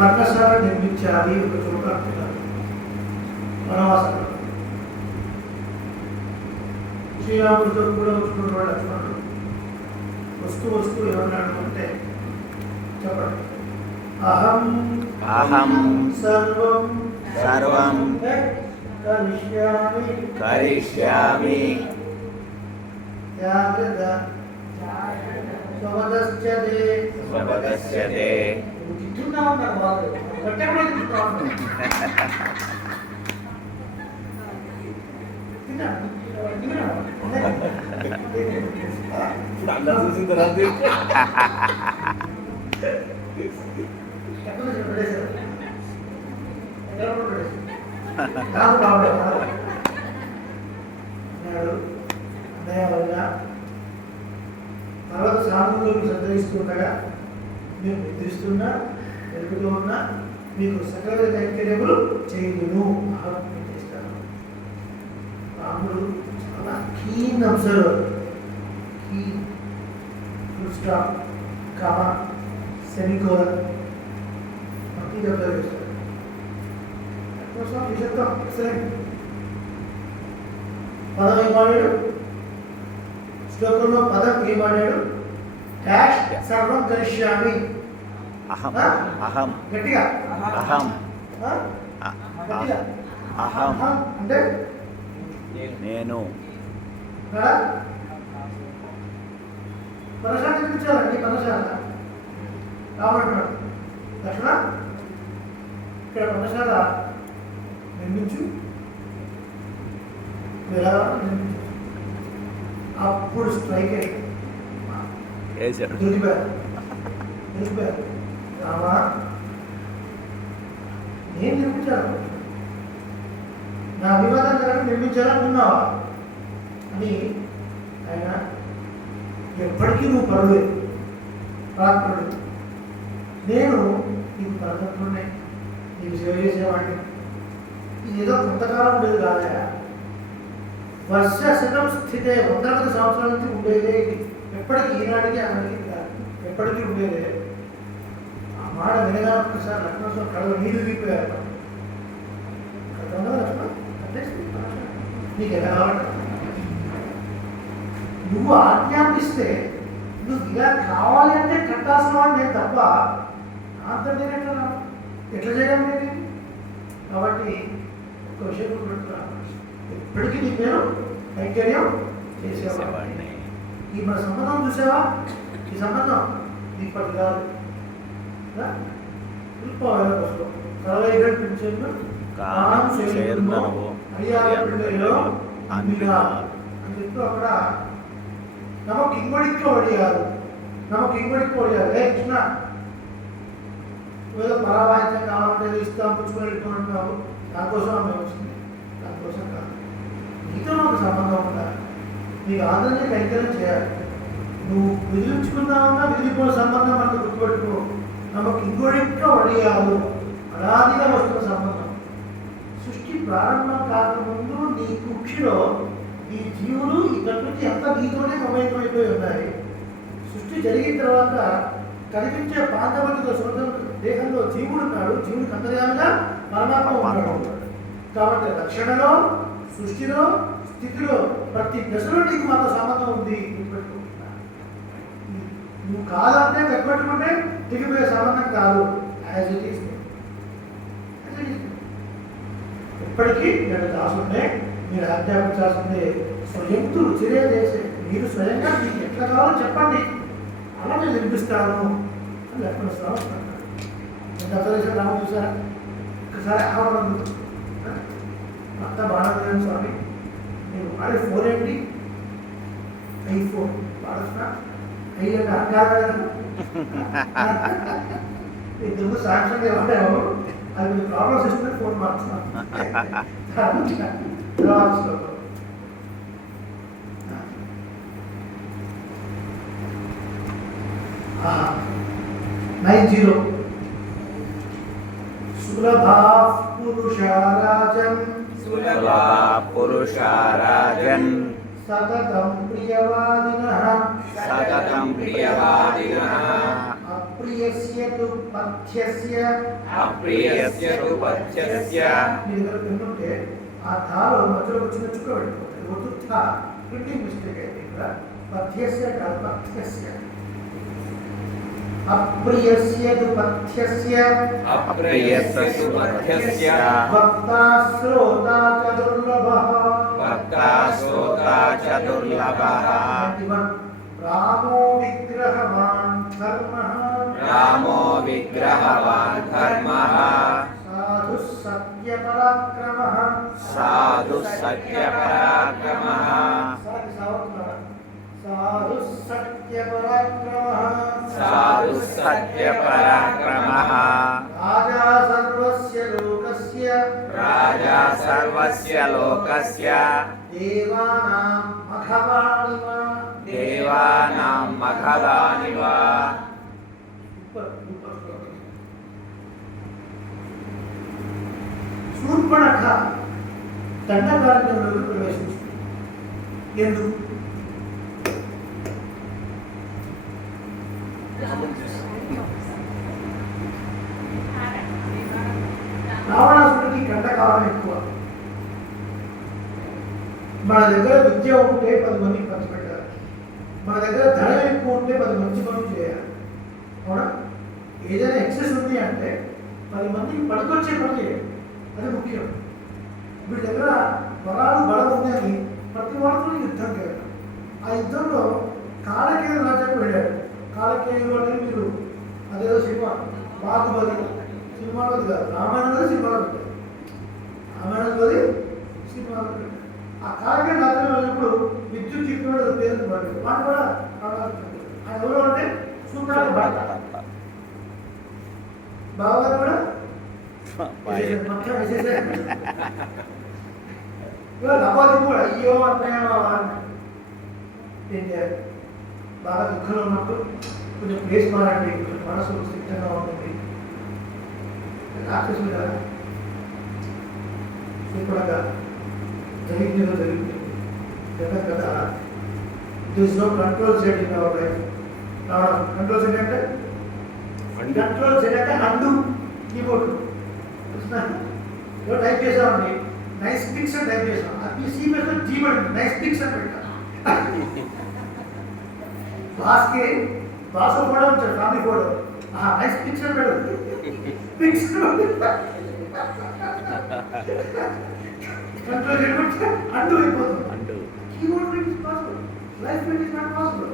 పర్ణశాల నిర్మించాలి ఒక చోట అంటున్నారు. వనవాసంలో శ్రీరాముడితో కూడా వస్తున్నవాడు లక్ష్మణుడు వస్తూ ఎవరన్నాడు అంటే చెప్పండి. అహం అహం సర్వం సర్వం కరిష్యామి కరిష్యామి జాగ్రత్త స్వపదశ్చదే. స్వపదస్యతే తింటున్నా ఉన్నారు వాళ్ళు గట్టే కూడా తింటున్నా ఉన్నారు. అందరూ చూసిన తర్వాత తర్వాత సాధువులకు సంతరిస్తుండగా మీరు నిద్రిస్తున్నా వెలుగుతూ ఉన్నా మీకు సకల కైంకర్యములు చేయుదును. అహం చేస్తాను. రాముడు చాలా keen observer. Keen full stop comma semicolon ప్రతి అబ్జర్వ్ చేస్తాడు. ఈ చెప్తాం ఎక్సలెంట్. పదం ఏం వాడాడు? శ్లోకంలో పదం ఏం వాడాడు? డాష్ సర్వం కరిష్యామి. అహం అహం గట్టిగా అహం గట్టిగా అహం అంటే నేను కదా పరశాల నిర్మించాలండి. పరశాల రామంటున్నాడు లక్ష్మణ ఇక్కడ పరశాల నిర్మించు ఎలా నిర్మించు. అప్పుడు స్ట్రైక్ అయ్యి వేసాడు. దొరికిపోయారు. రామా నేను నిర్మించాను, నా అభివాదం కనుక నిర్మించాలనుకున్నావా అని ఆయన ఎప్పటికీ నువ్వు పరుడే పరాత్ముడు. నేను నీకు పరతత్వుడిని, నీకు సేవ చేసేవాడిని. ఇది ఏదో కొంతకాలం ఉండేది కాదా. వర్ష శతం స్థితే 100 సంవత్సరాల నుంచి ఉండేదే. ఎప్పటికీ ఈనాటికి ఆనాటికి కాదు, ఎప్పటికీ ఉండేదే. ఆ మాట వినగా ఒక్కసారి లక్ష్మణ కళలో నీళ్ళు దిగిపోయారు. నీకు ఎలా కావాలి? నువ్వు ఆజ్ఞాపిస్తే నువ్వు ఇలా కావాలి అంటే కట్టాల్సిన వాడు నేను తప్ప అంత నేను ఎట్లా చేయడం లేదు. కాబట్టి ఒక విషయం గుర్తుపెట్టుకున్నాను, ఎప్పటికీ నీ పేరు కైంకర్యం చేసేవాడిని. ఈ మన సంబంధం చూసావా? ఈ సంబంధం ఇప్పటి కాదు. అని చెప్తూ అక్కడ నమకు ఇంకొడికి ఒడియారు, నమకు ఇంకొడికి ఒడియారు. ఏ కృష్ణ ఏదో పరావాయితం కావాలంటే ఇస్తాం, పుచ్చుకొని వెళ్ళిపోతున్నావు. దానికోసం ఆమె వచ్చింది, దానికోసం కాదు. నీతో నాకు సంబంధం ఉండాలి, నీకు ఆదరణ కైంకర్యం చేయాలి. నువ్వు విదిలించుకున్నావన్నా విదిలిపోయిన సంబంధం అంత గుర్తుపెట్టుకో. నమకు ఇంకొడికి ఒడియారు, అనాదిగా వస్తున్న సంబంధం. సృష్టి ప్రారంభం కాకముందు నీ కుక్షిలో ఈ జీవులు ఈ ప్రకృతి అంత నీతోనే మమైకమైపోయి ఉన్నాయి. సృష్టి జరిగిన తర్వాత కనిపించే పాంచభౌతిక సోదరు దేహంలో జీవుడు ఉన్నాడు. జీవుడికి అంతర్యామిగా పరమాత్మ ఉన్నాడు. కాబట్టి రక్షణలో, సృష్టిలో, స్థితిలో ప్రతి దశలో నీకు మాతో సంబంధం ఉంది. నువ్వు కాదంటే తగ్గట్టుకుంటే దిగిపోయే సంబంధం కాదు. As it is. ఎప్పటికీ నేను దాసుంటే మీరు ఆజ్ఞాపించాల్సిందే. స్వయంతో రుచిరే చేసే, మీరు స్వయంగా మీకు ఎట్లా కావాలో చెప్పండి, అలా నేను నిర్మిస్తాను అని లక్ష్మణ స్వామి అంటారు. ఎంత అర్థం రాము చూసారా? ఒకసారి ఆహ్వానం అంతా బాణాలు స్వామి నేను వాడే ఫోన్ ఏంటి? ఐఫోన్ వాడుతున్నా. అయ్యంటే అన్నారు కదా, ఇంతకు సాంక్షన్ వాడాము, అది మీరు ప్రాబ్లమ్స్ ఇస్తే ఫోన్ మార్చున్నాను. జీరో సులభా పురుషారాజన్ సులభా పురుషారాజన్ సతతం ప్రియవాదినః సతతం ప్రియవాదినః అప్రియస్య తు పథ్యస్య అప్రియస్య తు పథ్యస్య. మీ దగ్గర పెన్ను ఉంటే ఆ థాలో మధ్యలో ఒక చిన్న చుక్క పెట్టుకోండి. వద్దు థా ప్రింటింగ్ మిస్టేక్ అయితే ఇక్కడ పథ్యస్య కాదు పథ్యస్య. అప్రియస్య తు పథ్యస్య అప్రియస్య తు పథ్యస్య వక్తా శ్రోతా చ దుర్లభః వక్తా శ్రోతా చ దుర్లభః. రామో విగ్రహవాన్ ధర్మః రామో విగ్రహవాన్ ధర్మః సాధు సత్య పరాక్రమః సాధు సత్య పరాక్రమః సాధు సత్య పరాక్రమః సాధు సత్య పరాక్రమః రాజా సర్వస్య లోకస్య రాజా సర్వస్య లోకస్య దేవానాం మఖవాణివ. దేవానాం మఖదానివ. శూర్పణఖ దండకారణ్యంలోకి ప్రవేశించింది. ఎందుకు? రావణాసుడికి కంటకాలం ఎక్కువ. మన దగ్గర విద్య ఉంటే 10 మందికి పంచిపెట్టాలి, మన దగ్గర ధనం ఎక్కువ ఉంటే 10 మంచి పనులు చేయాలి. అవునా? ఏదైనా ఎక్సెస్ ఉంది అంటే 10 మందికి పనికొచ్చే పని చేయాలి, అది ముఖ్యం. వీడి దగ్గర బలాలు బలం ఉంది అని ప్రతి వాడితో యుద్ధం చేయాలి. ఆ యుద్ధంలో కాలకేయ రాజ్యానికి వెళ్ళాడు. కాలకేయులు అనేది మీరు అదేదో సినిమా బాహుబలి సినిమాలో కాదు, రామాయణంలో సినిమాలో పెట్టారు. రామాయణంలోది సినిమాలో పెట్టారు. ఆ కాలకేయ రాజ్యం వెళ్ళినప్పుడు విద్యుత్ చిక్కుడు పేరు పడ్డాడు. వాడు కూడా ఆయన ఎవరు అంటే సూర్యుడు భర్త. బాగా కూడా మొత్తం విశేషం అబ్బాయి కూడా అయ్యో అన్నయ్య ఏం చేయాలి? బాగా దుఃఖంలో ఉన్నప్పుడు కొంచెం ప్లేస్ మారండి, కొంచెం మనసు సిద్ధంగా ఉంటుంది. రాక్షసులు కదా, సూపర్గా జరిగిందో జరిగింది కదా కదా. This no control set in our life. Control set అంటే కంట్రోల్ సెట్ అంటే అండు కీబోర్డ్ టైప్ చేసామండి, నైస్ పిక్స్ అని టైప్ చేసాం. అది సి మీద జీవండి నైస్ పిక్స్ అని పెట్టాం. బాస్కి బాస్ కూడా వచ్చాడు, ఫ్యామిలీ ఫోటో నైస్ పిక్స్ అని పెట్టాడు. పిక్స్ కంట్రోల్ చేయకపోతే అండు అయిపోతుంది. అంటూ keyboard print is possible, life print is not possible.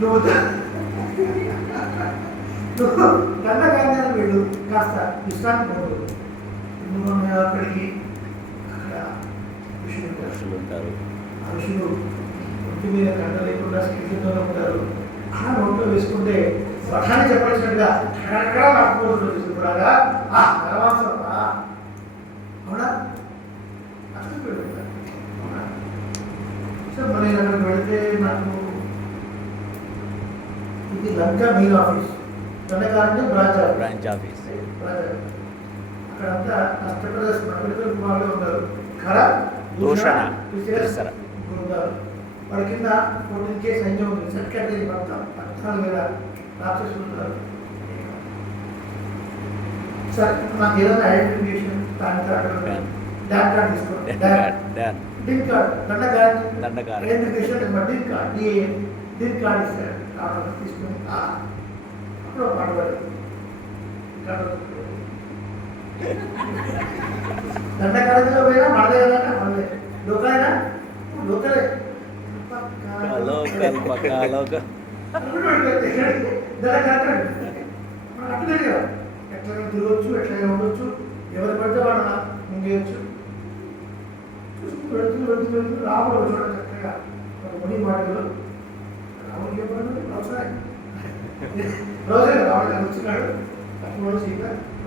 నువ్వు దండకారణ్యానికి వెళ్ళు, కాస్త విశ్రాంతి పోదు. అక్కడికి అక్కడ ఋషులు ఉంటారు. ఆ ఋషులు ఒంటి మీద కండ లేకుండా స్థితిలో ఉంటారు. ఆ నోట్లో వేసుకుంటే స్వఠాన్ని చెప్పాల్సినట్టుగా ఎక్కడ రాకపోతుంది కూడా పరమాత్మ. అవునా? అక్కడికి వెళ్తారు. అవునా? సో మరి అక్కడికి వెళితే నాకు ఇది Lanka main office, Dandakaranya branch office. అక్కడంతా అష్టప్రదేశ్ పండితులు వాళ్ళు ఉన్నారు. ఖర దూషణ ఉన్నారు. వాడి కింద 14K సైన్యం ఉంది. సెక్రటరీ మొత్తం 14,000 రాక్షసులు ఉన్నారు. సరే నాకు ఏదైనా ఐడెంటిఫికేషన్ పాన్ కార్డు డాన్ కార్డు తీసుకోండి. డిన్ కార్డు దండకారణ్యం ఐడెంటిఫికేషన్ డిన్ కార్డు డిన్ కార్డు ఇస్తారు. కార్డు తీసుకొని అప్పుడు పాట పడదు. దండకారణ్యంలో పోయినా మనదే కదా, మనదే లోకైనా లోకలే లోకల్ పక్కా లోకల్. అట్లే కదా, ఎట్లా తిరగచ్చు, ఎట్లా ఉండొచ్చు, ఎవరు పడితే వాడు చేయొచ్చు. వెళుతూ రాముడు చూడండి చక్కగా ఒక ముని మాటలు రాముడికి చెప్పండి రోజే రాముడు అని వచ్చినాడు. లక్ష్మణుడు సీత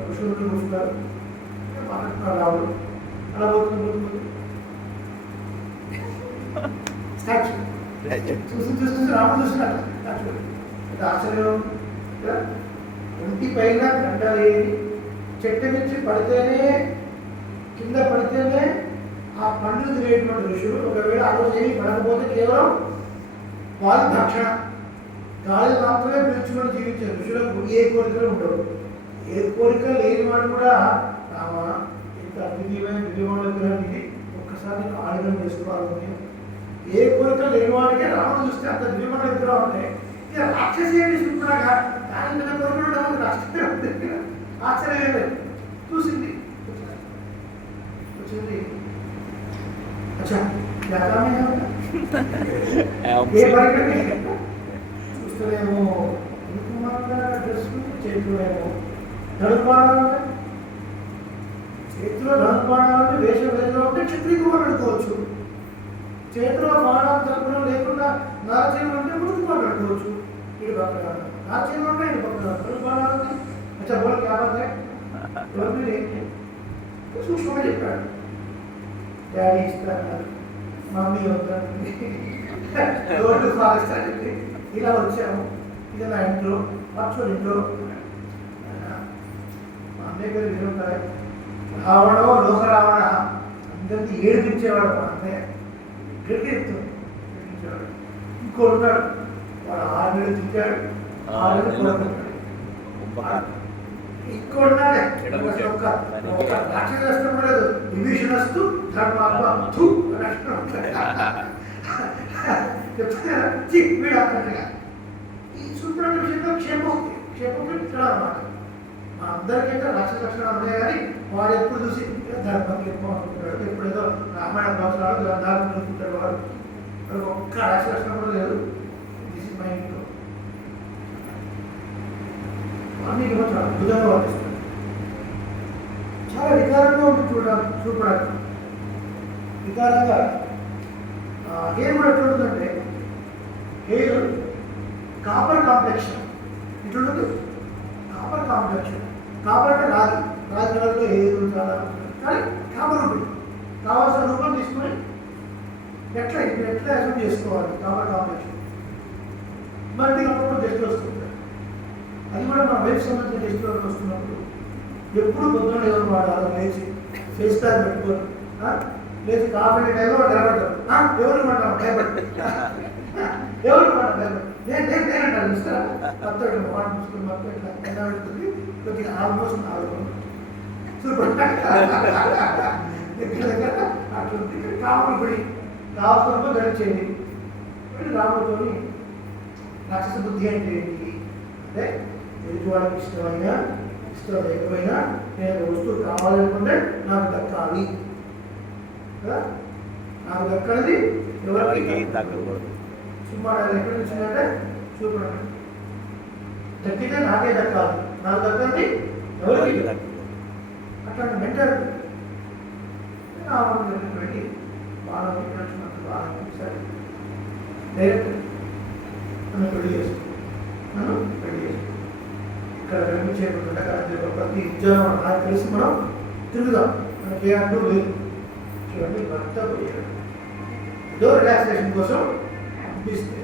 విష్ణువుడు కూర్చున్నారు, మాట్లాడుతున్నాడు రాముడు. అలా పోతుంది స్టాచ్యూ చూసి రాముడు చూసినాడు. స్టాచ్యూ ఆశ్చర్యం. ఒంటి పైన గంటలేని చెట్టు నుంచి పడితేనే కింద పడితేనే ఆ పండ్లు తినేటువంటి ఋషులు ఒకవేళ ఆ రోజు ఏమి పడకపోతే కేవలం వారి భక్షణ గాలి మాత్రమే పిలుచుకొని జీవించే ఋషులకు ఏ కోరికలు ఉండవు. ఏ కోరిక లేని వాడు కూడా రామ ఇంత అద్వితీయమైన దివ్యమైన విగ్రహం ఇది ఒక్కసారి నేను ఆలింగనం చేసుకోవాలని. ఏ కోరిక లేని వాడికే రాముడు చూస్తే అంత దివ్యమైన విగ్రహం ఉంటాయి. ఇక రాక్షసి ఏంటి చూస్తున్నాగా దాని మీద కోరికలు రాష్ట్రం ఆశ్చర్యం లేదు. చూసింది వచ్చింది. अच्छा क्या काम है ये చూస్తేనేమో డ్రెస్ చేతులేమో ధనుర్బాణాలు చేతిలో ధనుర్బాణాలు వేషం వేదిలో ఉంటే క్షత్రియ కుమారుడు అనుకోవచ్చు. చేతిలో బాణాలు తరపున లేకుండా నారచీనం అంటే ముందు కుమారుడు అనుకోవచ్చు. ఇది పక్కన నారచీనం అంటే ఇది పక్కన ధనుర్బాణాలు. అచ్చా బోల్ క్యా బాత్ హై సూక్ష్మంగా చెప్పాడు. డాడీ ఇస్తాను, మమ్మీ వద్దండి, రోడ్డు ఫారెస్ట్ ఇలా వచ్చాము. ఇది నా ఇంట్లో పచ్చడి ఇంట్లో మా అన్నయ్య గారు వినుంటారు. రావణో లోక రావణ అందరికీ ఏడిపించేవాడు మా అన్నయ్య. ఇక్కడికి ఏడిపించేవాడు. ఇంకోటి ఉంటాడు, వాడు 6 నెలలు తింటాడు, 6 నెలలు కొడుకుంటాడు. ఇంకోటి రాక్షస రాష్ట్రం లేదు, విభీషణ వస్తూ ధర్మాత్మ వీడు అన్నట్టుగా ఈ సూత్రాల విషయంలో క్షేమోక్తి ఇక్కడ అన్నమాట. మా అందరికైతే రాక్షస లక్షణాలు ఉన్నాయి, కానీ వాడు ఎప్పుడు చూసి ధర్మం ఎక్కువ అనుకుంటాడు. ఎప్పుడేదో రామాయణ భాషలు గ్రంథాలు చూసుకుంటాడు. వాడు ఒక్క రాక్షస లక్షణం కూడా లేదు. దిస్ ఇస్ మై ఇంట్లో అన్ని అద్భుతంగా వర్తిస్తాడు. చాలా వికారంగా ఉంటుంది చూపడానికి. వికారంగా హెయిర్ కూడా ఎట్లుంటుందంటే హెయిర్ కాపర్ కాంప్లెక్షన్ ఇట్లుంటుంది. కాపర్ కాంప్లెక్షన్, కాపర్ అంటే రాగి కలర్లో హెయిర్ చాలా కానీ కాపర్ ఉంటుంది. కావాల్సిన రూపం తీసుకొని ఎట్లా అసెంట్ చేసుకోవాలి కాపర్ కాంప్లెక్షన్. మరి అప్పుడు జస్ట్ వస్తుంది. అది కూడా మన వైఫ్ సంబంధించిన టెస్ట్లో వస్తున్నప్పుడు ఎప్పుడు పొద్దున ఎవరు వాడాలి లేచి ఫేస్ ప్యాక్ పెట్టుకొని లేచి కాఫీ టైంలో నిలబడతారు. ఎవరు మాట్లాడు డైబెట్ ఎవరు మాట్లాడు నేను ఇస్తారా మొత్తం ఇట్లా మాట చూసుకుని మొత్తం ఇట్లా ఎలా పెడుతుంది కొద్దిగా ఆల్మోస్ట్ 4 సూపర్ అట్లుంది. కాపుడు పడి కాపుతో గడిచేది రాముడితో రాక్షస బుద్ధి అంటే ఏంటి అంటే ఎదుటివాడికి ఇష్టం లేకపోయినా నేను వస్తువు కావాలనుకుంటే నాకు దక్కాలి కదా. నాకు దక్కనిది ఎవరికి దక్కకూడదు. సుమారు ఎక్కడి నుంచి అంటే చూపండి దక్కితే నాకే దక్కాలి, నాకు దక్కంది ఎవరికి అట్లాంటి మెంటర్ పెట్టి బాగా సరే డైరెక్ట్ నన్ను పెళ్లి చేసుకున్నాను. ఇక్కడ కనిపించేటువంటి ప్రతి ఉద్యోగం నాకు తెలిసి మనం తిరుగుదాం, మనకి ఏ అంటూ లేదు. చూడండి భర్త పోయాడు, ఏదో రిలాక్సేషన్ కోసం పంపిస్తే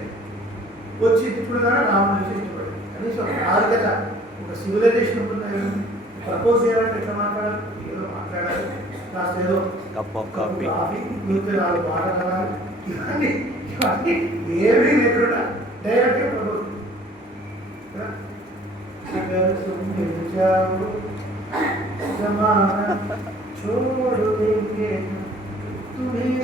వచ్చి ఇప్పుడు కానీ రాముడు చూసి ఇష్టపడి కనీసం ఆర్థికత ఒక సివిలైజేషన్ ఉంటుంది. ప్రపోజ్ చేయాలంటే ఎట్లా మాట్లాడాలి, ఏదో మాట్లాడాలి, కాస్త ఏదో కాఫీ కూర్చొని 4 మాటలు అనాలి. ఇవన్నీ ఏమీ లేకుండా డైరెక్ట్గా ప్రపోజ్ छोड़ देंगे तुम्हें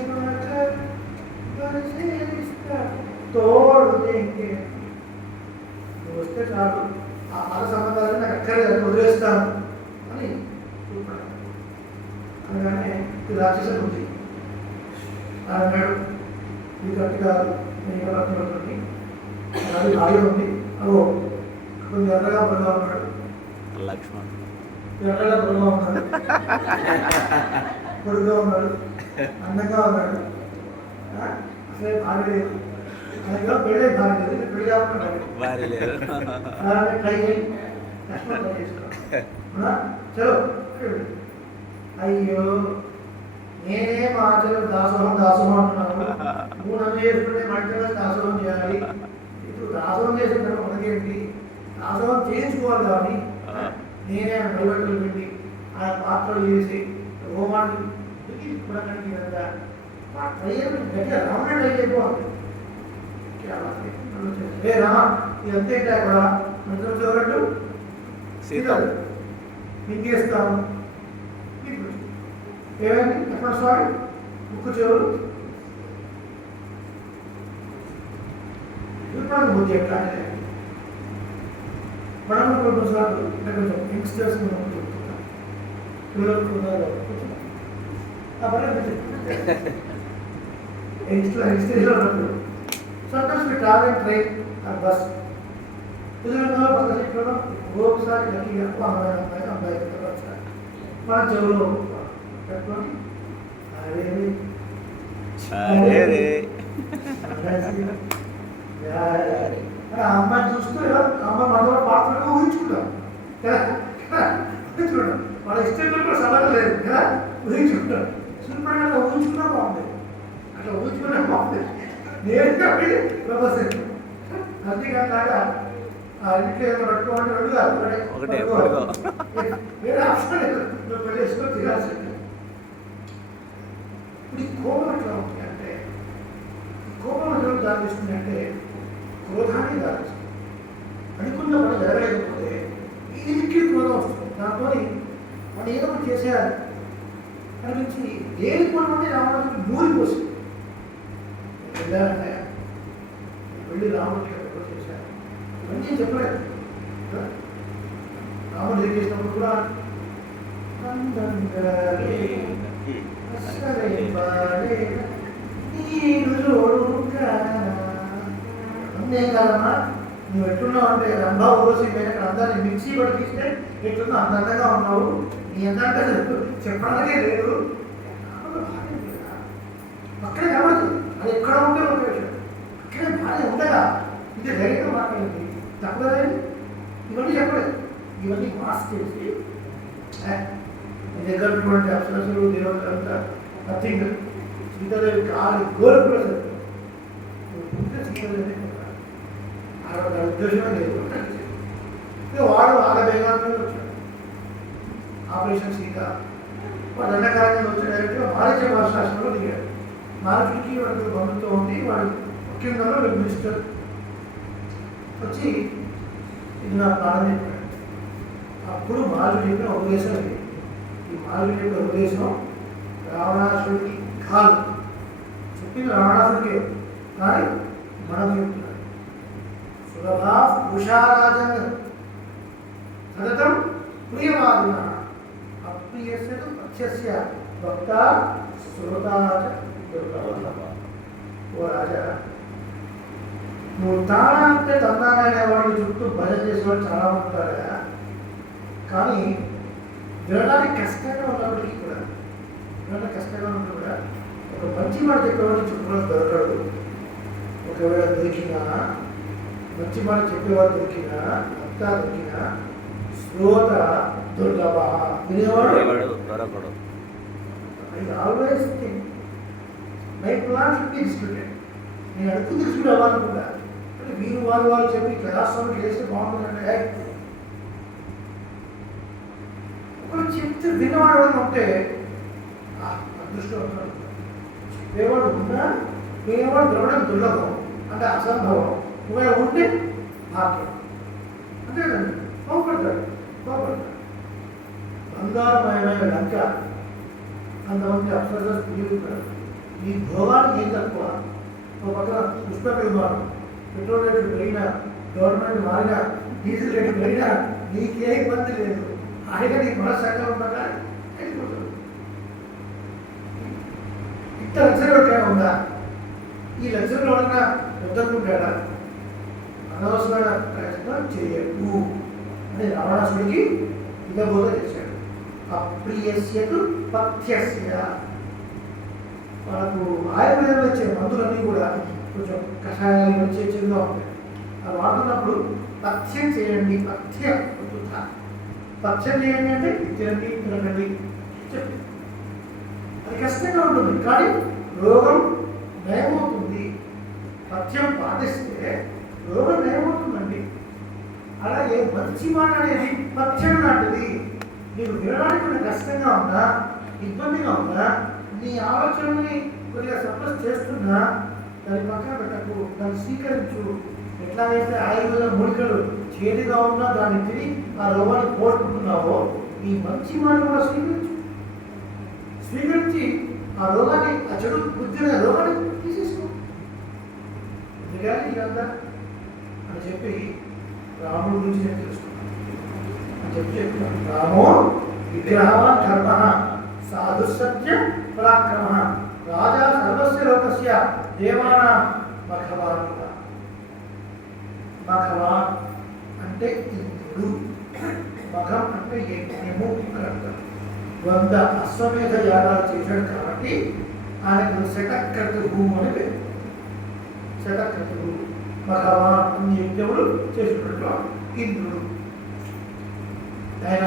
तोड़ देंगे వస్తే చాలు ఆ మత సంబంధాలను నాకు అక్కడే వదిలేస్తాను అని అనగానే ఇది రాక్షస బుద్ధి అన్నాడు. ఇది కరెక్ట్ కాదు, నేను ఎవరికి అది భార్య ఉంది, అగో కొంచెం ఎర్రగా పడగా ఉన్నాడు. లక్ష్మణ్ ఎక్కడా పొడుగా ఉన్నాడు, పొడుగా ఉన్నాడు, అందంగా ఉన్నాడు, అసలే భార్య లేదు, అలాగే పెళ్ళే భార్య లేదు, పెళ్ళి కాకుండా భారీ లేదు. అలాగే ట్రై చేయి, కష్టం ట్రై చేసుకో. చలో అయ్యో నేనే మా ఆచరణ దాసోహం అంటున్నాను, నువ్వు నన్ను చేసుకుంటే మంచిగా దాసోహం చేయాలి. ఇప్పుడు దాసోహం చేసిన తర్వాత మనకేంటి, దాసోహం చేయించుకోవాలి కానీ నేనే బయటలు పెట్టి ఆ పాత్రలు చేసి రోమాన్ని కూడా కనిపించగా మా ట్రైన్ గట్టిగా రమణ ట్రై అయిపోవాలి. ఏ రమా ఇదంతా ఏంటా కూడా మంత్రం చదవట్టు సీతలు మింగేస్తాము. ఏమైంది ఎక్కడ స్వామి ముక్కు చెవులు విప్లవం బుద్ధి ఎట్లా మనం కొన్ని సార్లు కొంచెం యంగ్స్టర్స్ పిల్లలు యంగ్స్టేజ్లో ఉన్నప్పుడు sometimes we travelling train or bus కుదిరిన పక్క సీట్లో ఒకసారి గట్టిగా అమ్మాయి అబ్బాయి వచ్చారు, మన చెవులో పెట్టుకొని ఆ అమ్మాయిని చూస్తూ అమ్మాయి మనలో పాత్రగా ఊహించుకుంటాం కదా, ఊహించుకుంటాం వాళ్ళ ఇష్టంలో కూడా సలహా లేదు కదా, ఊహించుకుంటాం. సూపర్ ఊహించుకున్నా బాగుంది, అట్లా ఊహించుకున్నా బాగుంది, నేరుగా ప్రపోజ్ అంతేకాక ఇంట్లో ఏదో పట్టుకోమంటే రెండు కాదు వేరే ఆప్షన్ లేదు, పెళ్లి వేసుకొని తినాల్సింది. ఇప్పుడు ఈ కోపం ఎట్లా ఉంటుంది అంటే, కోపం ఎట్లా దారిస్తుంది అంటే క్రోధాన్ని దారిస్తుంది. అనుకున్న పని జరగలేకపోతే ఇంటికి క్రోధం వస్తుంది, దాంతో మనం ఏదో ఒకటి చేసేయాలి అనిపించి దేని కొన్ని రావడానికి మూలిపోతుంది. వెళ్ళాలంటే వెళ్ళి రాముడికి ప్రపోజ్ చేశారు, ఇవన్నీ చెప్పలేదు. రాముడు ఏం చేసినప్పుడు కూడా అంతే కాదమ్మా, నువ్వు ఎట్టున్నావు అంటే రంభా ఊసి అక్కడ అందాన్ని మిక్సీ పడి తీస్తే ఎట్లున్నా అంత అందంగా ఉన్నావు, నీ అందంగా చెప్పడానికే లేదు. అక్కడే కావచ్చు, అది ఎక్కడ ఉంటే ఒక విషయం, అక్కడే భార్య ఉండగా ఇది ధైర్యంగా మాట్లాడింది తప్పలేదు. ఇవన్నీ చెప్పలేదు, ఇవన్నీ మాస్ చేసి నీ దగ్గర ఉన్నటువంటి అప్సరసులు దేవతలంతా నథింగ్, సీతాదేవి కాలి గోలు కూడా ఉంటే సీతాదేవి ఆవిడ ఉద్దేశమే లేదు. వాడు ఆగవేగాన్ని వచ్చాడు, ఆపరేషన్ సీత వాడు ఎండాకాలంగా వచ్చి డైరెక్ట్గా మారిచే భాషాశ్రంలో దిగాడు. మారుతికి వాడికి బంధుతో ఉంది, వాడు ముఖ్యంగా మినిస్టర్ వచ్చి ఇది నా ప్రాణం చెప్పాడు. అప్పుడు మారు చెప్పిన ఉపదేశం ఇది, ఈ మారు చెప్పిన ఉపదేశం రావణాసుడికి కాదు, చెప్పింది రావణాసుడికి కానీ మనం చెప్తున్నాడు. సులభ ఉషారాజన్ సతతం ప్రియవాదిన అప్రియస్య పక్షస్య భక్త శ్రోతాచ దుర్లభ. ఓ రాజా, నువ్వు తానా అంటే తందానైన వాడి చుట్టూ భజన చేసేవాడు చాలా ఉంటారు కదా, కానీ వినడానికి కష్టంగా ఉన్నప్పటికీ కూడా ఒక మంచి మాట చెప్పేవాడిని చుట్టూ దొరకడు. ఒకవేళ దొరికినా మంచి మాట చెప్పేవాడు దొరికినా అంతా దొరికినా శ్రోత దుర్లభ, వినేవాడు దొరకడు. I always think my plan should be distributed. నేను అడుగు డిస్ట్రిబ్యూట్ అవ్వాలనుకుంటా, అంటే మీరు వాళ్ళు చెప్పి క్లాస్కి చేస్తే బాగుంటుందంటే ఒకరు చెప్తే వినేవాడు ఉంటే అదృష్టవంతుడు. చెప్పేవాడు ఉన్నా వినేవాడు దొరకడం దుర్లభం, అంటే అసంభవం. ఒకవేళ ఉంటే భాగ్యం, అంతేనండి. బాగుపడతాడు. బంగారమయమైన లంక, అంతమంది అప్సరస్ తిరుగుతారు. ఈ భోగానికి ఏం తక్కువ? ఒక పక్కన పుష్పక విమానం, పెట్రోల్ రేట్లు పెరిగినా, గవర్నమెంట్ మారినా, డీజిల్ రేట్లు పెరిగినా నీకే ఇబ్బంది లేదు, హాయిగా నీకు మనస్సంగా ఉండగా వెళ్ళిపోతుంది. ఇంత లగ్జరీ ఒకటే ఉందా? ఈ లగ్జరీలో ఉన్న వద్దనుకుంటాడా? అనవసరమైన ప్రయత్నం చేయకు అని రావణాసుడికి ఇక బోధ చేశాడు. అప్రియస్యతు పథ్యస్య. మనకు ఆయుర్వేదంలో వచ్చే మందులన్నీ కూడా కొంచెం కషాయాలు వచ్చే చిన్నగా ఉంటాయి. అవి వాడుతున్నప్పుడు పథ్యం చేయండి, పథ్యం పథ్యం చేయండి అంటే తినండి తినకండి చెప్పి అది కష్టంగా ఉంటుంది, కానీ రోగం నయమవుతుంది. పథ్యం పాటిస్తే రోగం నయమవుతుందండి. అలాగే మంచి మాట అనేది పథ్యం లాంటిది. నీకు వినడానికి కొంచెం కష్టంగా ఉందా, ఇబ్బందిగా ఉందా, నీ ఆలోచనని కొద్దిగా సప్రెస్ చేస్తున్నా దాన్ని పక్కన పెట్టకు, దాన్ని స్వీకరించు. ఎట్లాగైతే ఆయుర్వేద మూలికలు చేదుగా ఉన్నా దాన్ని తిని ఆ రోగాన్ని కోరుకుంటున్నావో ఈ మంచి మాట కూడా స్వీకరించి ఆ రోగాన్ని, ఆ చెడు బుద్ధి అనే రోగాన్ని తీసేసుకో. ఎందుకని ఇదంతా అని చెప్పి రాముడి గురించి నేను తెలుసుకున్నాను అని చెప్తున్నాను. రామో విగ్రహవాన్ ధర్మ సాధు సత్య పరాక్రమ రాజా సర్వస్య లోకస్య దేవానాం మఖవాన్. మఖవాన్ అంటే ఇంద్రుడు, మఖం అంటే యజ్ఞము అని అర్థం. 100 అశ్వమేధ యాగాలు చేశాడు కాబట్టి ఆయనకు శతక్రతువు అని పేరు. శతక్రతువు మఖవాన్ అన్ని యజ్ఞములు చేసినట్లు ఇంద్రుడు. ఆయన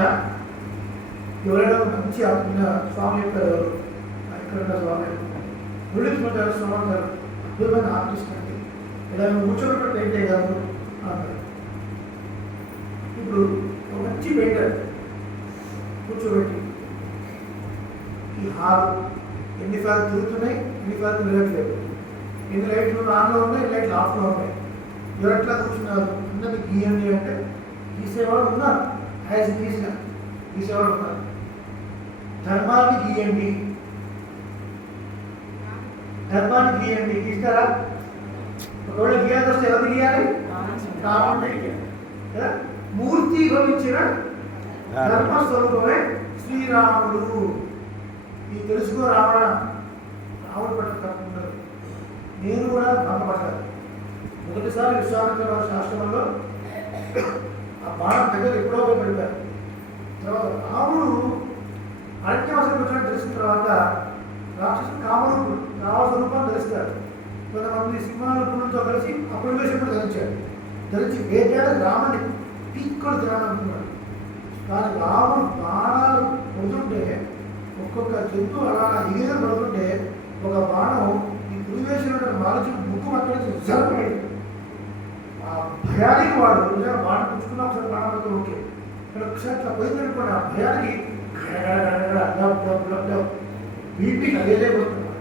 ఎవరైనా మంచి స్వామి చెప్పారు, ఇక్కడ స్వామి మురళీకృష్ణ స్వామి గారు అద్భుతమైన ఆర్టిస్ట్ అండి, ఇలా కూర్చోబెట్టు పెయింటే కాదు అన్నారు. ఇప్పుడు ఒక మంచి పెయింటర్ కూర్చోబెట్టి ఈ హాల్ ఎన్ని ఫ్యాన్లు తిరుగుతున్నాయి, ఎన్ని ఫ్యాన్లు తిరగట్లేదు, ఎన్ని లైట్లు ఆన్లో ఉన్నాయి, ఎన్ని లైట్లు ఆఫ్లో ఉన్నాయి, ఎవరు ఎట్లా కూర్చున్నారు అందరినీ గీయండి అంటే గీసేవాడు ఉన్నారు, యాజ్ గీసిన గీసేవాడు ఉన్నారు. ధర్మాన్ని గీయండి, ధర్మాన్ని గీయండి, గీస్తారా? ఒకవేళ గీయాల్సి వస్తే ఎవరు గీయాలి? కదా, మూర్తి భవించిన ధర్మస్వరూపమే శ్రీరాముడు. ఈ తెలుసుకో రావణ, రాముడు పట్ల తప్పకుండా నేను కూడా భంగపడ్డాను. మొదటిసారి విశ్వామిత్ర శాస్త్రంలో ఆ బాణం దగ్గర ఎప్పుడో పెడతారు. తర్వాత రాముడు అరణ్యవాసం వచ్చిన తెలిసిన తర్వాత రాక్షసు కామరూపుడు రావ స్వరూపాన్ని ధరిస్తారు. కొంతమంది సింహాల పురులతో కలిసి అప్పుడు వేసినప్పుడు ధరించాడు. ధరించి వేటాడు రాముని పీక్కులు తినాలనుకున్నాడు. కానీ రాముడు బాణాలు కొడుతుంటే ఒక్కొక్క జంతువు అలా ఈగ పడుతుంటే ఒక బాణం ఈ పులివేసిన మాలచి ముక్కు అక్కడి జరపలేదు. ఆ భయానికి వాడు నిజంగా బాణం పుచ్చుకున్నా ఒకసారి బాణం పడితే ఓకే, ఇక్కడ ఒకసారి అట్లా పోయిందనుకోండి ఆ భయానికి బీపీ అదేలే పోతున్నాడు.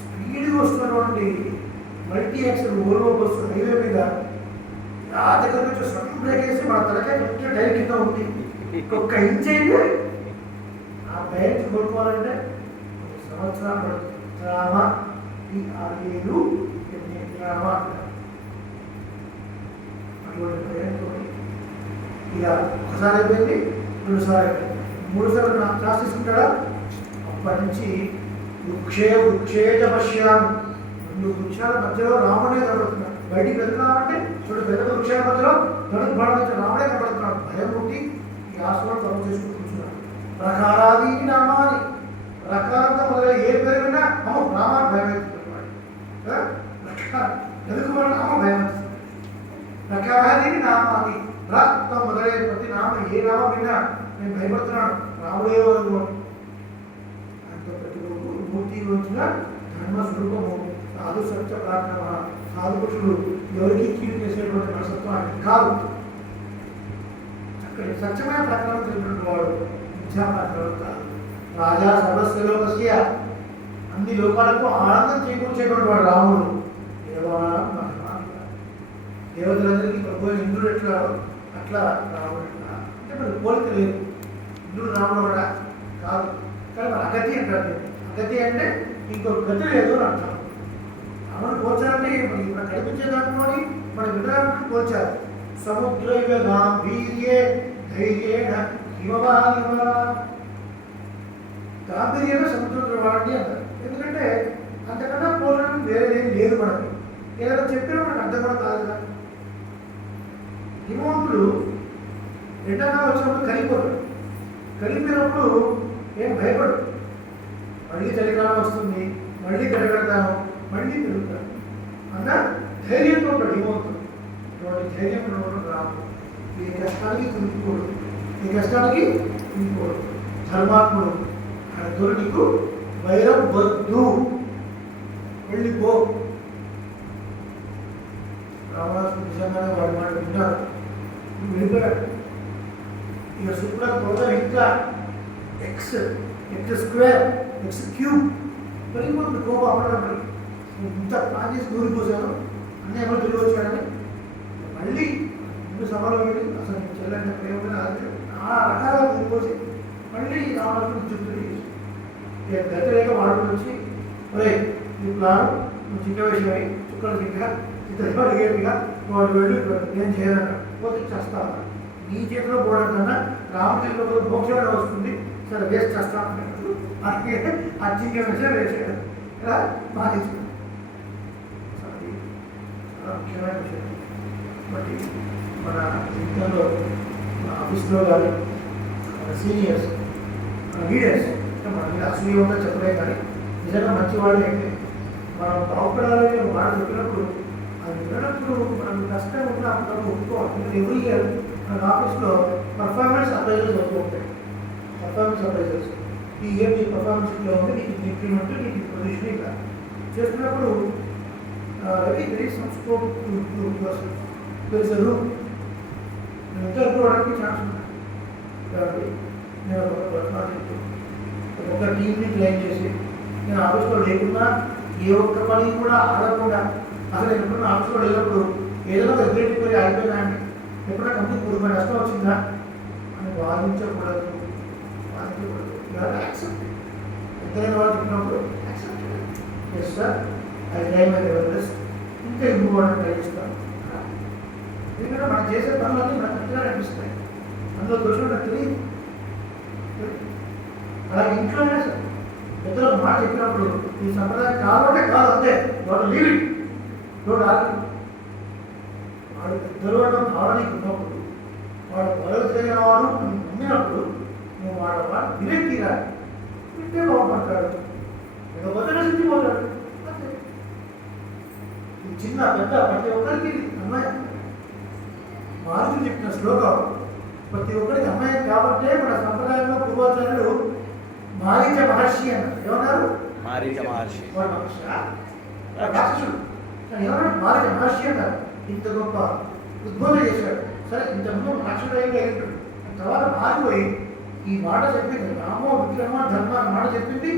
స్పీడ్గా వస్తున్నటువంటి multi axle Volvo bus highway మీద ఆ దగ్గర నుంచి సడన్ బ్రేక్ వేసి మన తలకాయ కొంచెం టైర్ కింద ఉంది. ఒక్క ఇంచ్ అయితే ఆ భయాన్ని కోరుకోవాలంటే సంవత్సరాలు పడుతుంది. రామ ఈ 6 ఏళ్ళు రామ అంటారు. అటువంటి భయంతో ఇలా ఒకసారి అయిపోయింది, 2 సార్లు అయిపోయింది, 3 సార్లు నాకు క్లాస్ తీసుకుంటాడా? అప్పటి నుంచి వృక్షేజ పశ్యాం, 2 వృక్షాల మధ్యలో రాముడే కనబడుతున్నాడు. బయటికి వెళ్తున్నామంటే చూడు, పెద్ద వృక్షాల మధ్యలో గడుపు బాగా రాముడే కనబడుతున్నాడు. భయం పుట్టి ఈ ఆశ్రమం తప్పు చేసుకుని కూర్చున్నాడు. ప్రకారాది నామాని, ప్రకారంగా మొదలై ఏ పేరు విన్నా అమ్మ రామాన్ని భయం అవుతున్నాడు. ఎందుకు మన నామ భయం అవుతుంది. ప్రకారాది నామాని, రక్తం మొదలై ప్రతి నామ ఏ నామం విన్నా నేను భయపడుతున్నాను, రాముడే వరకు అంత ప్రతి మూర్తి వచ్చిన ధర్మస్వరూపము సాధు సత్య ప్రార్థన. సాధు పురుషులు ఎవరికి కీడు చేసేటువంటి మనసత్వాన్ని కాదు, అక్కడ సత్యమైన ప్రకటన తెలిపినటువంటి వాడు మిథ్యా ప్రకటన కాదు. రాజా సర్వస్వ లోకస్య, అన్ని లోకాలకు ఆనందం చేకూర్చేటువంటి వాడు రాముడు. దేవతలందరికీ ప్రభు ఇంద్రుడు ఎట్లా అట్లా రాముడు అంటే మరి పోలిక లేదు. ఇంద్రుడు రాముడు కూడా కాదు, కానీ మరి అగతి అంటారు. అగతి అంటే ఇంకో గతి లేదు అని అంటాం. రాముడు పోల్చాలంటే మన కనిపించే దాంట్లోని మన వినడానికి పోల్చారు. సముద్రైవ గాంభీర్యే ధైర్యేణ హిమవానివ, గాంభీర్యంగా సముద్రంలో వాడండి అంటారు. ఎందుకంటే అంతకన్నా పోలడం వేరేదేం లేదు మనకి. ఏదైనా చెప్పినా మనకు అర్థం కూడా కాదు కదా. హిమవంతుడు ఎండాకాలం వచ్చినప్పుడు కరిగిపోతాడు. కలిపినప్పుడు ఏం భయపడు. మళ్ళీ చలికాలం వస్తుంది, మళ్ళీ కడగడతాను, మళ్ళీ పెరుగుతాను అన్న ధైర్యంతో ఉంటాడు ఏమవుతుంది. ఇటువంటి ధైర్యం ఉన్నవాడు రాము. ఏ కష్టానికి కుంగిపోడు, ఏ కష్టానికి కుంగిపోడు. ధర్మాత్ముడు. ఆయన దొరి నీకు వైరం వద్దు, వెళ్ళిపో. రావణాసుడు నిజంగానే వాడి మాట విన్నాడు, వెళ్ళిపోయాడు. ఇక శుక్ర పౌరం ఇంకా ఎక్స్ స్క్వేర్ ఎక్స్ క్యూబ్ పెరిగిపోతుంది. కోపం అవ్వడం ఇంత ప్లాన్ చేసి దూరిపోసాను అన్నీ ఎవరు తిరిగి వచ్చాడని మళ్ళీ ముందు సభలో వెళ్ళి అసలు చెల్లెంటే ప్రేమ ఆ రకాలుగా దూరిపోసి మళ్ళీ రావడానికి చుట్టూ గతిరేక వాడు వచ్చి ఒరే ఈ ప్లాన్ నువ్వు చిన్న విషయమై చుక్కలు చిన్నగా ఇతరులు అడిగేట్టుగా వాడు వెళ్ళి నేను చేయనన్నా పోతే చేస్తాను. నీ చేతిలో పోవడం కన్నా రామ చేతిలో కూడా మోక్షంగా వస్తుంది. సరే వేస్ట్ చేస్తాను అందుకే ఆ చిన్న విషయం వేసాడు ఇలా బాధించాడు. చాలా ముఖ్యమైన విషయం. బట్టి మన జీవితంలో మన ఆఫీస్లో కానీ మన సీనియర్స్ మన లీడర్స్ మన మీద అసూయ ఉందో చెప్పలే కానీ నిజంగా మంచివాళ్ళు అయితే మనం బాగుపడాలని మాట చెప్పినప్పుడు అది వినప్పుడు మనకు కష్టం ఉన్నా మనం ఒప్పుకోవాలి. ఎందుకంటే ఎవ్రీ ఇయర్ మన ఆఫీస్లో పర్ఫార్మెన్స్ అప్రైజర్స్ వస్తూ ఉంటాయి. పర్ఫార్మెన్స్ అప్రైజర్స్ ఈ ఇయర్ నీ పర్ఫార్మెన్స్ ఇట్లా ఉంది, నీకు ఇంక్రిమెంట్, నీకు పొజిషన్ ఇలా చేస్తున్నప్పుడు వెరీ సమ్ స్కోప్ తెలుసు నేను ఇంకా అనుకోవడానికి ఛాన్స్ ఉంది. కాబట్టి నేను ఒక టీంని క్లెయిమ్ చేసి నేను ఆఫీస్లో లేకుండా ఏ ఒక్క పని కూడా ఆడకుండా అసలు ఎప్పుడైనా ఆఫీస్లో వెళ్ళినప్పుడు ఏదైనా రెగ్యులేటరీ అయిపోయినా అండి ఎప్పుడైనా కంపెనీ పూర్వ నష్టం వచ్చిందా అని వాదించకూడదు. ఎంతైనా వాళ్ళు చెప్పినప్పుడు ఎస్ సార్ అది టైం అయితే వెళ్ళేసి ఇంకా ఇంప్రూవ్ అవ్వడానికి ట్రై చేస్తాను. ఎందుకంటే మనం చేసే పనులన్నీ మనకు మంచిగా అనిపిస్తాయి, అందులో దోషం నాకు తెలియదు. అలాగే ఇంట్లోనే సార్ పెద్దలకు మాట చెప్పినప్పుడు ఈ సంప్రదాయం కావాలంటే కాదు అంతే, వాడు లీవ్ ఇట్ డోంట్ ఆర్గ్యూ. వాడు పెద్దలు అన్న భావన ఉన్నప్పుడు వాడు బదులు చేయని వాడు నమ్మినప్పుడు నువ్వు వాడు వినే తీరాలి. వింటే బాగుపడతాడు, లేకపోతే నశించిపోతాడు. చిన్న పెద్ద ప్రతి ఒక్కరికి అమ్మాయి మార్పులు చెప్పిన శ్లోకం ప్రతి ఒక్కరికి అమ్మాయి కాబట్టే మన సంప్రదాయంలో పూర్వాచార్యులు మారీచ మహర్షి అన్నారు. ఏమన్నారు? మారీచ మహర్షి. రాక్షసుడు ఏమన్నా మారీచ మహర్షి అన్నారు. ఇంత గొప్ప ఉద్బోధన చేశాడు. సరే ఇంతకుముందు రాక్షసుడు తర్వాత మారిపోయి ఈ మాట చెప్పింది రామో విక్రమ ధర్మ మాట చెప్పింది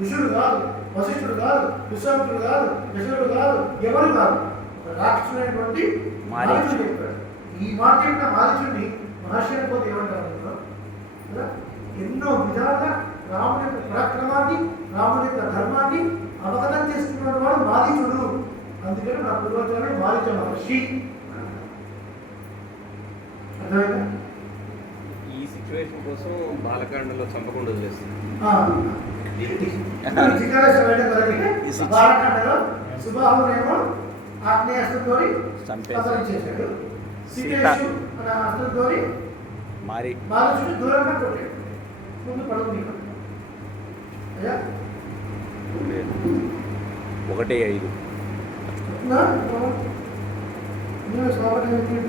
ఋషుడు కాదు, వశిష్ఠుడు కాదు, విశ్వామిత్రుడు కాదు, దశరుడు కాదు, ఎవరు కాదు, ఒక రాక్షసుడైనటువంటి మారీచుడు చెప్పాడు. ఈ మాట చెప్పిన మారీచుడిని మహర్షి అయిపోతే ఏమంటారు? ఎన్నో విధాలుగా రాముని యొక్క పరాక్రమాన్ని, రాముని యొక్క ధర్మాన్ని అవగతం చేసుకున్న వాడు మారీచుడు. అందుకని నా పూర్వజులు మారీచ మహర్షి. అర్థమైందా? ఈ సిచ్యువేషన్ కోసం బాలకాండలో చంపకుండా వదిలేస్తుంది. బాలకాండలో సుబాహునేమో ఆగ్నేయాస్త్రంతో సంహరించేశాడు, సీతేషు మన అస్త్రంతో మారీచుడు దూరంగా కొట్టాడు. ముందు పడుకుని 1:5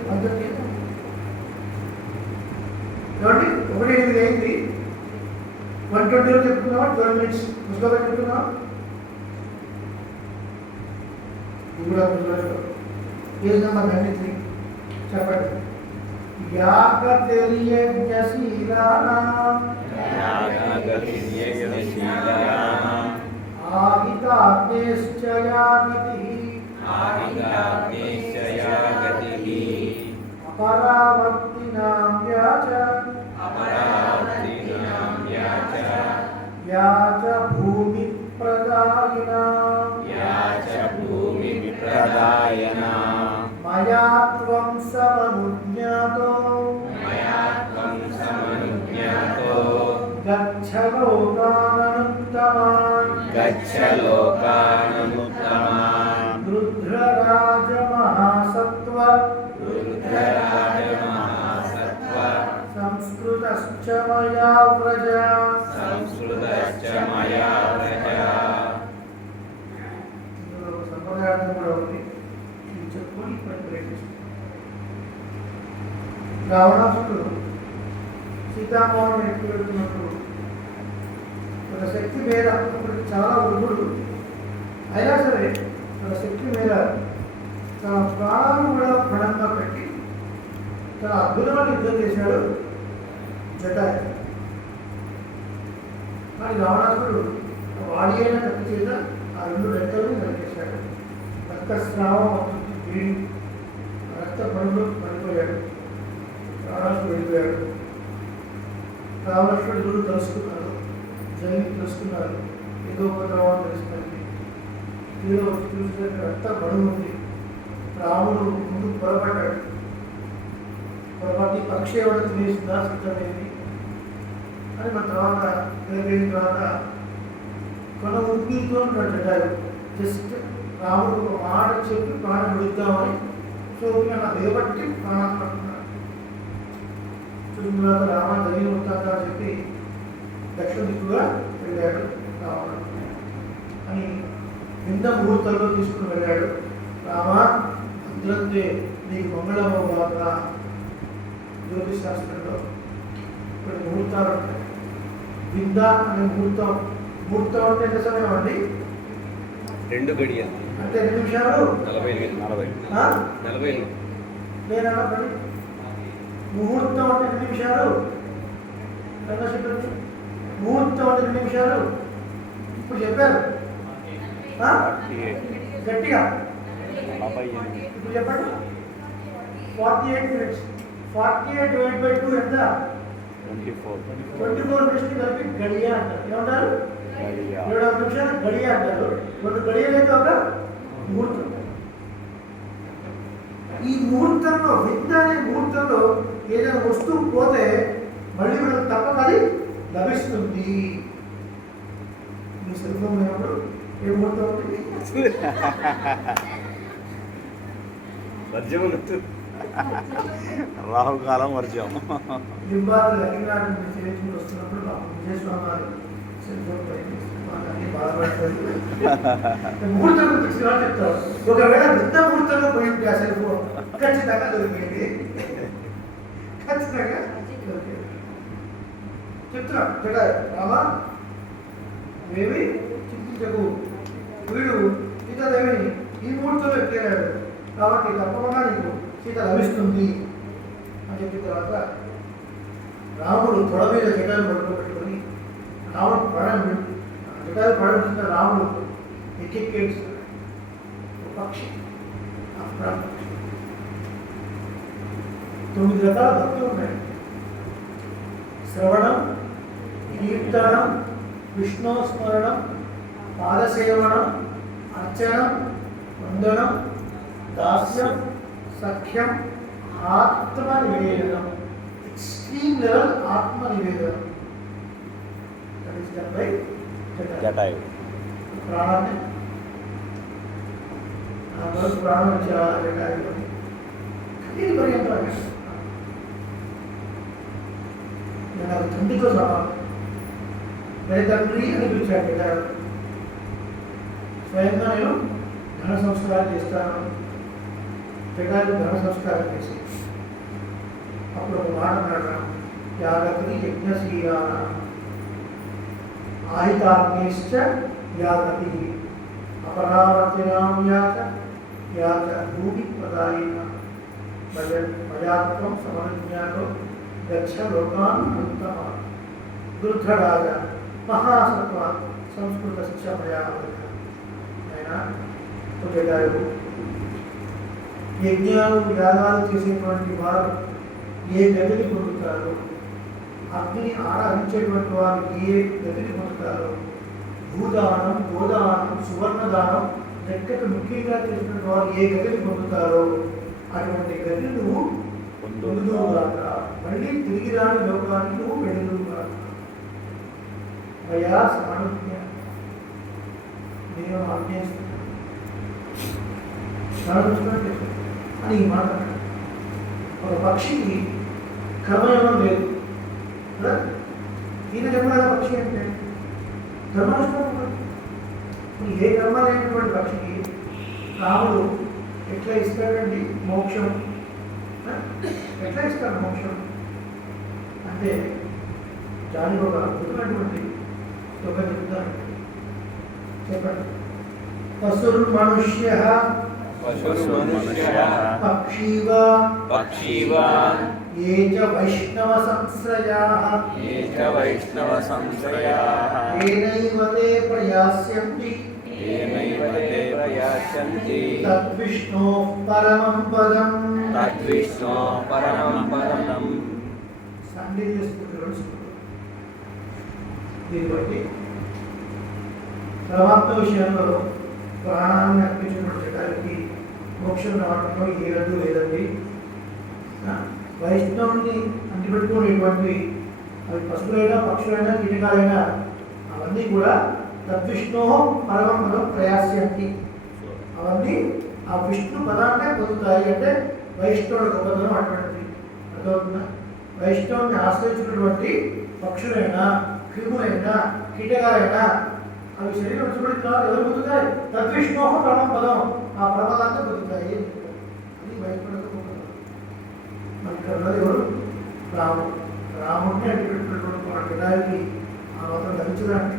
పద్ధతి ఏమండి 1:8 అయింది. 120 చెప్తున్నావా? 12 minutes పుస్తకాలు చెప్తున్నావా? ఇది కూడా పుస్తకాలు పేజ్ నెంబర్ 93 చెప్పండి. అపరావర్తినాం యాచ భూమి ప్రదాయినా మయా త్వం సమనుజ్ఞాతో గచ్చ లోకాననుత్తమాన్ రుద్రరాజ మహాసత్వ సంస్కృత మయా వ్రజా సంస్కృతశ్చ మయా వ్రజా. ఇందులో ఒక సంప్రదాయం కూడా ఉంది. ఇది చెప్పుకొని ఇప్పుడు ప్రయత్నిస్తాం. రావణాసుడు సీతామోహన్ ఎక్కువ వెళ్తున్నప్పుడు ఒక శక్తి మేర అప్పటికి చాలా వృద్ధుడు అయినా సరే ఒక శక్తి మేర తన ప్రాణాలను కూడా ప్రణంగా పెట్టి చాలా అద్భుతమైన యుద్ధం చేశాడు జటాయు. కానీ రావణాసుడు వాడి అయిన కత్తి చేత ఆ రెండు రెక్కలను నరికేశాడు. రక్తస్రావం అవుతుంది, వీడి రక్త పనులు పడిపోయాడు. రావణాసుడు వెళ్ళిపోయాడు. రావణాసుడు గురు తెలుసుకున్నారు, జైలు తెలుసుకున్నారు, ఏదో ఉపద్రవం తెలుసుకుంది. ఏదో చూస్తే రక్త బరువు ఉంది. రాముడు ముందు పొరపడ్డాడు. పొరపాటి అక్షయవడం తినేసిందా సిద్ధమైంది అని మన తర్వాత వెళ్ళిన తర్వాత కొన ఊపితో జటాయు జస్ట్ రాముడు ఒక మాట చెప్పి ప్రాణం విడుద్దామని సోకి అలా దిగబట్టి ప్రాణం పడుతున్నాడు. చూసిన తర్వాత రామ జరిగిన వృత్తాంతా చెప్పి దక్షిణ దిక్కుగా వెళ్ళాడు రావణుడు అని నింద ముహూర్తంలో తీసుకుని వెళ్ళాడు. రామ భద్రంతే నీకు మంగళమవుగా. జ్యోతిష్ శాస్త్రంలో కొన్ని ముహూర్తాలు ఉంటాయి. వింద అనే ముహూర్తం, ముహూర్తం అంటే ఎంత సమయం అండి? 2 గడియలు అంటే 2 నిమిషాలు 40 లేదా ముహూర్తం అంటే 2 నిమిషాలు కన్నా చెప్పండి. ముహూర్తం అంటే 2 నిమిషాలు ఇప్పుడు చెప్పారు గట్టిగా. ఇప్పుడు చెప్పండి. 48 మినిట్స్. 48 డివైడ్ బై 2 ఎంత? 24 మినిట్స్ కలిపి గడియ అంటారు. ఏమంటారు? 7 నిమిషాలు గడియ అంటారు. 2 గడియలు అయితే ఒక ముహూర్తం. ఈ ముహూర్తంలో విద్య అనే ముహూర్తంలో ఏదైనా వస్తువు పోతే మళ్ళీ మనకు తప్పక అది లభిస్తుంది. మీ సెల్ ఫోన్ లేనప్పుడు ఏ ముహూర్తం ఉంటుంది? వర్జం రాహుకాలం వర్జం. లింబాలు లక్ష్మీనారాయణ చేతులు వస్తున్నప్పుడు మా విజయస్వామి గారు సెల్ ఫోన్ అన్ని బాధపడతారు. ముహూర్తం తీసుకురా చెప్తారు. ఒకవేళ వృద్ధ ముహూర్తంలో పోయింది ఆ సెల్ ఫోన్ ఖచ్చితంగా దొరికింది. ఖచ్చితంగా దొరికింది. చెప్తున్నా జటాయు రామా ఏమి చింతించకు. వీడు సీతాదేవిని ఈ ముహూర్తంలో ఎక్కేరాడు కాబట్టి తప్పకుండా నీకు సీత లభిస్తుంది అని చెప్పిన తర్వాత రాముడు తొడ మీద జటాలు పడుకోబెట్టుకొని రాముడు జటాలు పడుతున్న రాముడు ఎక్కెక్కేడుస్తాడు. పక్షి పక్షి 9 రకాల భక్తులు ఉన్నాయి. శ్రవణం, కీర్తనం, విష్ణు స్మరణం, పాదసేవనం, అర్చనం, వందనం, దాస్యం, సఖ్యం, ఆత్మ నివేదనం. ఎక్స్ట్రీమ్ లెవెల్ ఆత్మ నివేదనం. That is done by Jatayu. ప్రాణాన్ని ప్రాణం జటాయువు ఇది పర్యంతం నాకు తండ్రితో సమానం. మరి తండ్రి అని పిలిచాడు జటాయువు. స్వయంగా నేను ధన సంస్కారం చేస్తాను. జటాయువు ధన సంస్కారం చేసి అప్పుడు ఒక మాట అన్నాడు. యాగతి యజ్ఞశీలాన ఆహితాగ్నిశ్చ యాగతి అపరావర్తినాం యాచ యాచ భూమి ప్రదాయిన మయాత్వం సమనుజ్ఞాతో గచ్చ లోకాన్ ఉత్తమ దుర్ధరాజ మహాసత్వ సంస్కృతశ్చ మయా అయినా జటాయువు యజ్ఞాలు యాగాలు చేసేటువంటి వారు ఏ గతిని పొందుతారు, అగ్నిని ఆరాధించేటువంటి వారు ఏ గతిని పొందుతారు, భూదానం, గోదానం, సువర్ణదానం లెక్కకు ముఖ్యంగా చేసినటువంటి వారు ఏ గతిని పొందుతారో అటువంటి గతిని నువ్వు పొందుదువుగాక. మళ్ళీ తిరిగి రాని లోకానికి నువ్వు వెళ్ళుదువుగాక. అయ్యా సానుజ్ఞ నేను ఆజ్ఞిస్తున్నాను అని ఈ మాట. ఒక పక్షికి కర్మయోగం లేదు, కదా. ఈయన చెప్పిన పక్షి అంటే ధర్మరాష్ట్రం. ఏ కర్మ లేనటువంటి పక్షికి రాముడు ఎట్లా ఇస్తాడండి మోక్షం? ఎట్లా ఇస్తాడు మోక్షం అంటే దానికి ఒక అద్భుతమైనటువంటి ఒక చెప్తాను. చెప్పండి. పశుర్మనుష్య పక్షీవ ఏ చ వైష్ణవ సంశ్రయాః ఏనైవ తే ప్రయాస్యంతి తద్విష్ణోః పరమం పదం. సండే చేసుకుంటున్నాడు. దీన్ని బట్టి పరమాత్మ విషయంలో ప్రాణాన్ని అర్పించినటువంటి జటానికి మోక్షం రావడంలో ఏ రద్దు లేదండి. వైష్ణవుని అంటిపెట్టుకునేటువంటి అవి పశువులైనా పక్షులైనా కీటకాలైనా అవన్నీ కూడా తద్విష్ణో పరమం పదం ప్రయాస్యంతి. అవన్నీ ఆ విష్ణు పదాన్నే పొందుతాయి. అంటే వైష్ణవుడు గొప్పతనం అటువంటిది అర్థమవుతుందా? వైష్ణవుని ఆశ్రయించినటువంటి పక్షులైనా క్రిములైనా కీటకాలైనా అవి శరీరం వచ్చినప్పుడు కాదు ఎవరు పొందుతాయి? తద్విష్ణో పరమం పదం, ఆ పరమదాన్ని పొందుతాయి. అది వైష్ణవుడు గొప్పతనం. మనకి ఉన్నది ఎవరు? రాముడు. రాముడిని అడ్డుపెట్టినటువంటి మన వినాయకి ఆ మాత్రం ధరించడానికి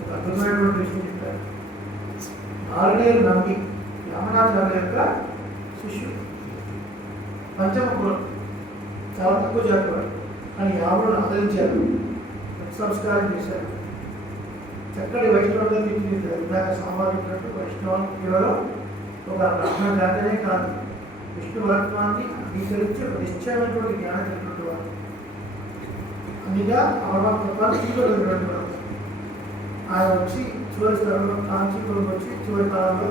ఒక అద్భుతమైనటువంటి విషయం చెప్పారు. ఆరునేరు నమ్మి రామనాథార్య యొక్క శిష్యుడు, పంచమ కులం, చాలా తక్కువ జాతి వాడు. కానీ రాముడు ఆదరించారు, సంస్కారం చేశారు. చక్కటి వైష్ణవులుగా తీర్చిదిద్దారు. ఇందాక సంవాదించినట్టు వైష్ణవం కేవలం ఒక బ్రాహ్మణ జాతనే కాదు, విష్ణు వరత్వాన్ని అంగీకరించి ఒక నిశ్చయమైనటువంటి జ్ఞానం కలిగినటువంటి వారు. అందుగా పరమాత్మత్వాన్ని తీసుకెళ్ళినటువంటి వారు. ఆయన వచ్చి చివరి స్థలంలో కాంచీపురం వచ్చి చివరి కాలంలో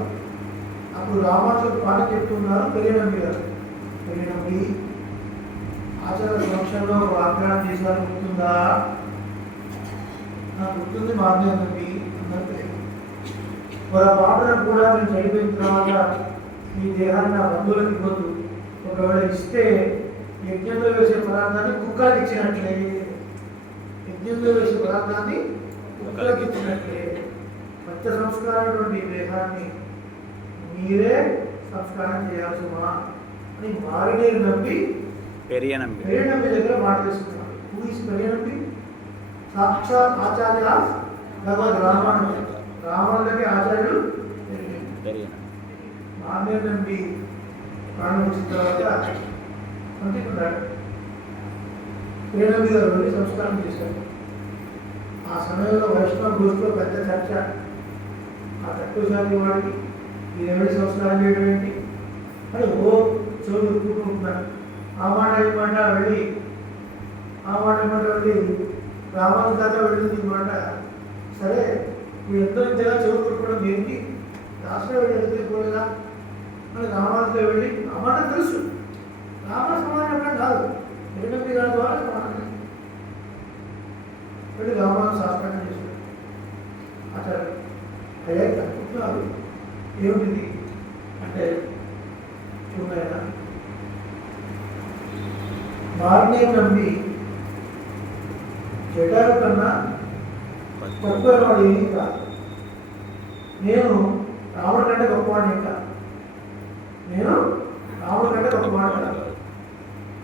అప్పుడు రామాచుడు పాట చెప్తున్నారు. పెరియనంబి గారు, పెరియనంబి ఆచార్య సమక్షంలో వాగ్దానం చేశారు, గుర్తుందా? నాకు గుర్తుంది మాధ్యమండి అన్నట్టు. పొరపాటున కూడా నేను చనిపోయిన తర్వాత ఈ దేహాన్ని నా బంధువులకు ఇవ్వద్దు. ఒకవేళ ఇస్తే యజ్ఞంలో వేసే పదార్థాన్ని కుక్కలకి ఇచ్చినట్లే. యజ్ఞంలో వేసే పదార్థాన్ని కుక్కలకి ఇచ్చినట్లే. మత్స్య సంస్కారమైనటువంటి దేహాన్ని మీరే సంస్కారం చేయాల్సిమా అని మారినేరు నమ్మి పెరియనంబి దగ్గర మాట తీసుకున్నాడు. పెరియనంబి సాక్షాత్ ఆచార్య భగవద్ రామానుజ. రామానుజకి ఆచార్యుడు మారినేరు నమ్మి ప్రాణం వచ్చిన తర్వాత అందుకున్నాడు. పెరియనంబి గారు వెళ్ళి సంస్కారం చేశారు. ఆ సమయంలో వైష్ణవ గోష్ఠిలో పెద్ద చర్చ. ఆ తక్కువ శాతం వాడికి ఈ ఎవరి సంస్కారం చేయడం ఏంటి అని ఓ చెవులు కూడుకుంటున్నాడు. ఆ మాట ఈ మాట వెళ్ళి రామాను దాకా వెళ్ళింది ఈ మాట. సరే మీరు ఎంతో ఇంతగా చెవులు కొట్టుకోవడం ఏంటి, రాష్ట్రం వెళ్ళి ఎదుర్కోలేదా అని రామానుతో వెళ్ళి ఆ మాట తెలుసు. రామాను సమాధానం చెప్పడం కాదు, ఎటువంటి గారి ద్వారా సమాధానం వెళ్ళి రామాను శాస్త్రంగా చేశాడు. ఆచార్య అయ్యా అనుకుంటున్నారు ఏమిటిది అంటే, చూడైనా మారినేరు నమ్మి జటారు కన్నా తక్కువ వాడు ఏమీ కాదు. నేను రాముడి కంటే గొప్పవాడిని కాదు. నేను రాముడి కంటే గొప్పవాడు కాదు.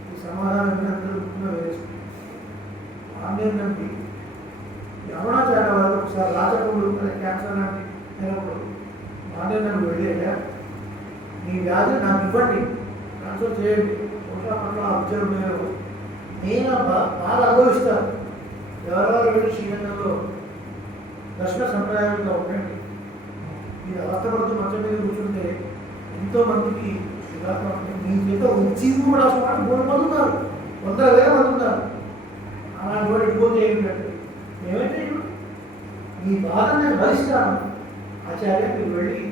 ఈ సమాధానం అందరూ గుర్తుగా వేసుకుంటారు. మారినేరు నమ్మి యమునాచార్య వారు ఒకసారి రాజకూడు క్యాన్సర్ లాంటి అయినప్పుడు మారినేరు నమ్మి వెళ్ళాక మీ వ్యాధి నాకు ఇవ్వండి, ట్రాన్స్ఫర్ చేయండి, పట్ల అబ్జర్వ్ చేయరు, నేను బాగా అనుభవిస్తాను. ఎవరెవరు వెళ్ళి శ్రీరంగంలో దర్శన సంప్రదాయంగా ఉండండి. మీరు అవస్థపడుతూ మంచం మీద కూర్చుంటే ఎంతోమందికి మీ చేత ఉద్యోగం కూడా వస్తున్నారు. 3 మంది ఉన్నారు, 100,000 మంది ఉన్నారు. అలాంటి వాడు ఇబ్బంది ఏమిటంటే ఏమైతే మీ బాధను నేను భరిస్తాను. ఆచార్య మీరు వెళ్ళి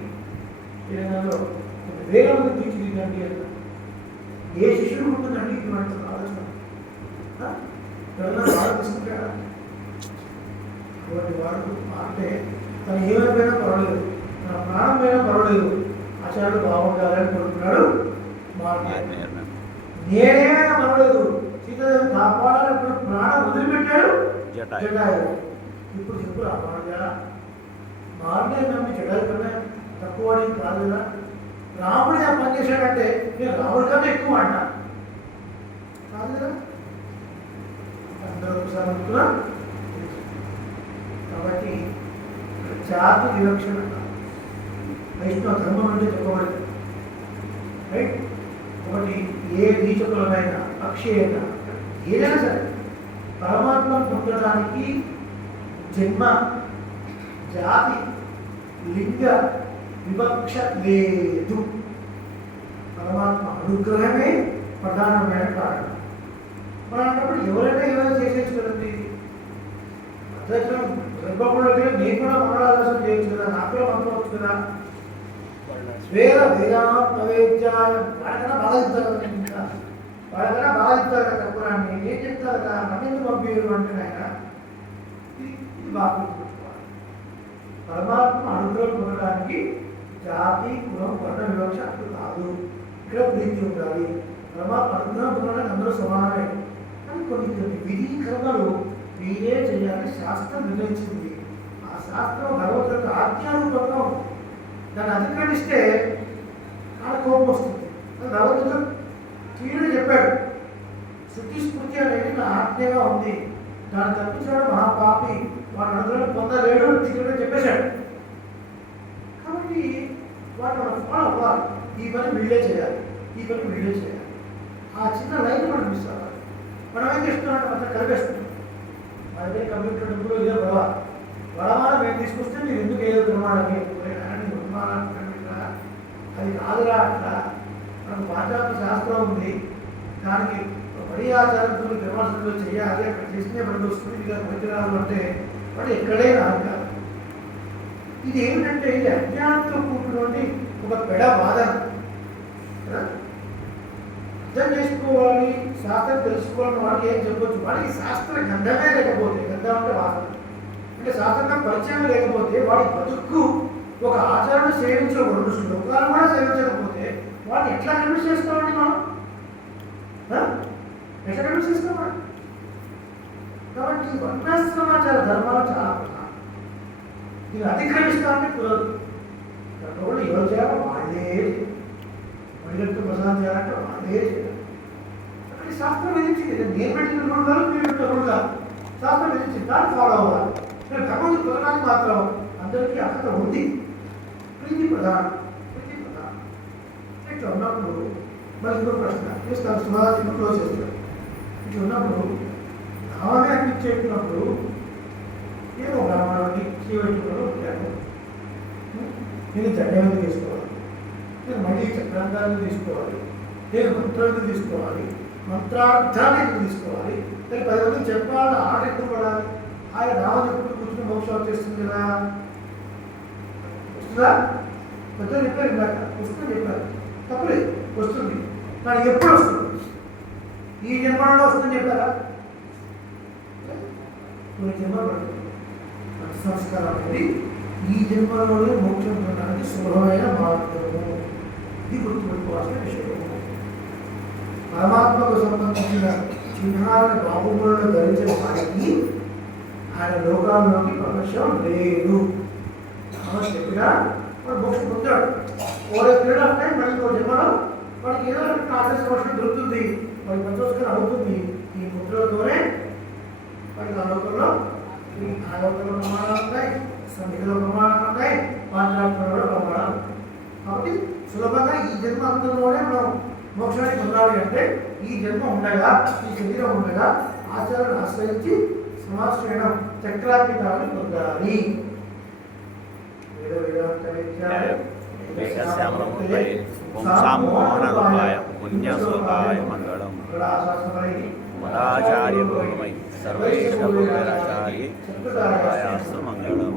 శ్రీరంగంలో 1,000 మంది తీర్చిదిద్దండి అంటారు. ఏ శిష్యుడు ఉంటుందండి ఇటువంటి ఆలోచన? ఎవరైనా బాధ తీసుకుంటాడా? అటువంటి వాడు అంటే తను ఏమైపోయినా పర్వాలేదు, తన ప్రాణం పోయినా పర్వాలేదు, ఆచార్యుడు బాగుండాలని కోరుకున్నాడు. నేనేమైనా పర్వాలేదు, సీతాదేవి కాపాడాలప్పుడు ప్రాణం వదిలిపెట్టాడు జటాయు. జటాయు. ఇప్పుడు చెప్పు రామానుజా, మారునే నమ్మి జటాయు కన్నా తక్కువ వాడికి కాదు కదా. రాముడు ఆ పని చేశాడంటే నేను రాముడి కన్నా ఎక్కువ అంట కాదు కదా. అందరూ ఒకసారి అనుకున్నా. కాబట్టి జాతి వివక్షణ వైష్ణవ ధర్మం అంటే చెప్పబడింది. రైట్. ఒకటి ఏ నీచకులమైనా పక్షి అయినా ఏదైనా సరే పరమాత్మను పొందడానికి జన్మ, జాతి, లింగ వివక్ష లేదు. పరమాత్మ అనుగ్రహమే ప్రధానమైన కారణం. మనం అన్నప్పుడు ఎవరైనా ఏమైనా చేసేచ్చు కదండి. అధ్యక్షం గర్భగుడికి నేను కూడా మంగళాదర్శనం చేయొచ్చు కదా, నాకు కూడా మంత్రం వచ్చు కదా. వేద వేదావేద్యాయ వాళ్ళకన్నా బాగా చెప్తారు కదా. ఇంకా వాళ్ళకన్నా బాగా చెప్తారు కదా తక్కువరాన్ని ఏం చెప్తారు కదా. నన్నెందుకు పంపించారు అంటే ఆయన ఇది బాగా గుర్తుపెట్టుకోవాలి. పరమాత్మ అనుగ్రహం పొందడానికి జాతి, కులం, వర్ణ వివక్ష అప్పుడు కాదు. ఇక్కడ ప్రీతి ఉండాలి. పరమాత్మ అనుగ్రహం పొందడానికి అందరూ సమానమే. కానీ కొన్ని విధి కర్మలు మీరే చేయాలని శాస్త్రం నిర్ణయించింది. ఆ శాస్త్రం భగవంతుడి యొక్క ఆజ్ఞారూపంగా ఉంది. దాన్ని అతిక్రమిస్తే చాలా కోపం వస్తుంది. భగవంతుడు క్లియర్గా చెప్పాడు, శృతి స్మృతి అనేది నా ఆజ్ఞగా ఉంది, దాన్ని తప్పించాడు మహాపాపి, వాడు అనుగ్రహం పొందలేడు క్లియర్గా చెప్పేశాడు. కాబట్టి వాడు మనం ఫాలో అవ్వాలి. ఈ పని వీళ్ళే చేయాలి, ఈ పని వీళ్ళే చేయాలి. ఆ చిన్న లైన్ మనం మిస్ అవ్వాలి. మనం ఏం చేస్తున్నామంటే మొత్తం కలిపేస్తున్నాం. మన దగ్గర కంప్యూటర్ డబ్బులు ఇదే వడమాల మేము తీసుకొస్తే మీరు ఎందుకు ఏదో నిర్మాణానికి అది కాదురా. అట్లా మనకు పాశ్చాత్య శాస్త్రం ఉంది, దానికి పడి ఆచారంతో విమర్శలు చేయాలి, అక్కడ చేసినే పడి వస్తుంది, ఇక పనికిరాదు అంటే వాడు ఎక్కడే రాదు కాదు. ఇది ఏమిటంటే ఇది అజ్ఞానంతో కూడినటువంటి ఒక పెడ వాదన. అర్థం చేసుకోవాలి, శాస్త్రం తెలుసుకోవాలని వాడికి ఏం చెప్పొచ్చు. వాడికి శాస్త్ర గంధమే లేకపోతే, గంధం అంటే వాసన అంటే శాస్త్రంగా పరిచయం లేకపోతే వాడి బతుకు ఒక ఆచరణ సేవించకూడదు, శ్లోకాలు కూడా సేవించకపోతే వాడిని ఎట్లా కన్విన్స్ చేస్తామండి మనం? ఎట్లా కన్విన్స్ చేస్తామండి? కాబట్టి వర్ణాశ్రమాచార ధర్మాలు చాలా ప్రధానం. ఇది అతిక్రమిస్తామంటే కుదరదు. వాళ్ళు ఎవరు చేయాలో వాళ్ళే, మహిళలతో ప్రసాదం చేయాలంటే వాళ్ళే చేయాలి. అక్కడ శాస్త్రం విధించింది. నేను పెట్టిన రూల్ కాదు, మీరు పెట్టిన రూల్ కాదు. శాస్త్రం విధించింది, దాన్ని ఫాలో అవ్వాలి. భగవంతుడు పొందడానికి మాత్రం అందరికీ అర్హత ఉంది. ప్రీతి ప్రధానం, ప్రీతి ప్రధానం. ఇట్లా ఉన్నప్పుడు మరి ఇంకో ప్రశ్న చేస్తాను, సుమారు క్లోజ్ చేస్తాను. ఇట్లా ఉన్నప్పుడు నామే అనిపించేట్టున్నప్పుడు ఏమో బ్రాహ్మణుడికి చీవెట్టుకుని ఉంటాను. నేను జడ్డేందుకు తీసుకోవాలి, నేను మళ్ళీ చక్రాంతాలను తీసుకోవాలి, నేను మంత్రాలను తీసుకోవాలి, మంత్రార్థాన్ని ఎందుకు తీసుకోవాలి, నేను 10 మందికి చెప్పాలని ఆట ఎక్కువ పడాలి. ఆయన నామం చెప్పుకుంటూ కూర్చుని మోక్షం వచ్చేస్తుంది కదా. వస్తుందా? పెద్దలు చెప్పారు, ఇందాక వస్తుంది చెప్పారు, తప్పలేదు, వస్తుంది. కానీ ఎప్పుడు వస్తుంది? ఈ జన్మలో వస్తుంది చెప్పారా? కొన్ని జన్మలు పడుతుంది. మంచి సంస్కారం అనేది ఈ జన్మలోనే మోక్షం పొందడానికి సులభమైన మార్గము. ఇది గుర్తుపెట్టుకోవాల్సిన విషయం. పరమాత్మకు సంబంధించిన చిహ్నాలను బాబుములను ధరించిన వారికి ఆయన లోకాల్లోకి ప్రవేశం లేదు. చెప్పినా వాడు మోక్షం పొందాడు. ఓవర్ పీరియడ్ ఆఫ్ టైం మళ్ళీ ఒక జన్మలో వాడికి ఏదో ఆదర్శ వర్షం దొరుకుతుంది, వాడికి పంచోస్కరం అవుతుంది. ఈ ముద్రలతోనే వాడికి ఆ లోకంలో ప్రమాణాలు ఉన్నాయి, సంధిలో ప్రమాణాలు ఉన్నాయి, పాంచాత్మలో కూడా ప్రమాణాలు. కాబట్టి సులభంగా ఈ జన్మ అంతంలోనే మనం మోక్షాన్ని పొందాలి అంటే ఈ జన్మ ఉండగా, ఈ శరీరం ఉండగా ఆచారాన్ని ఆశ్రయించి సమాశ్రయణం చక్రాత్మికాన్ని పొందాలి. మంగళం మదాచార్య సర్వేశ్వరాచార్య మంగళం.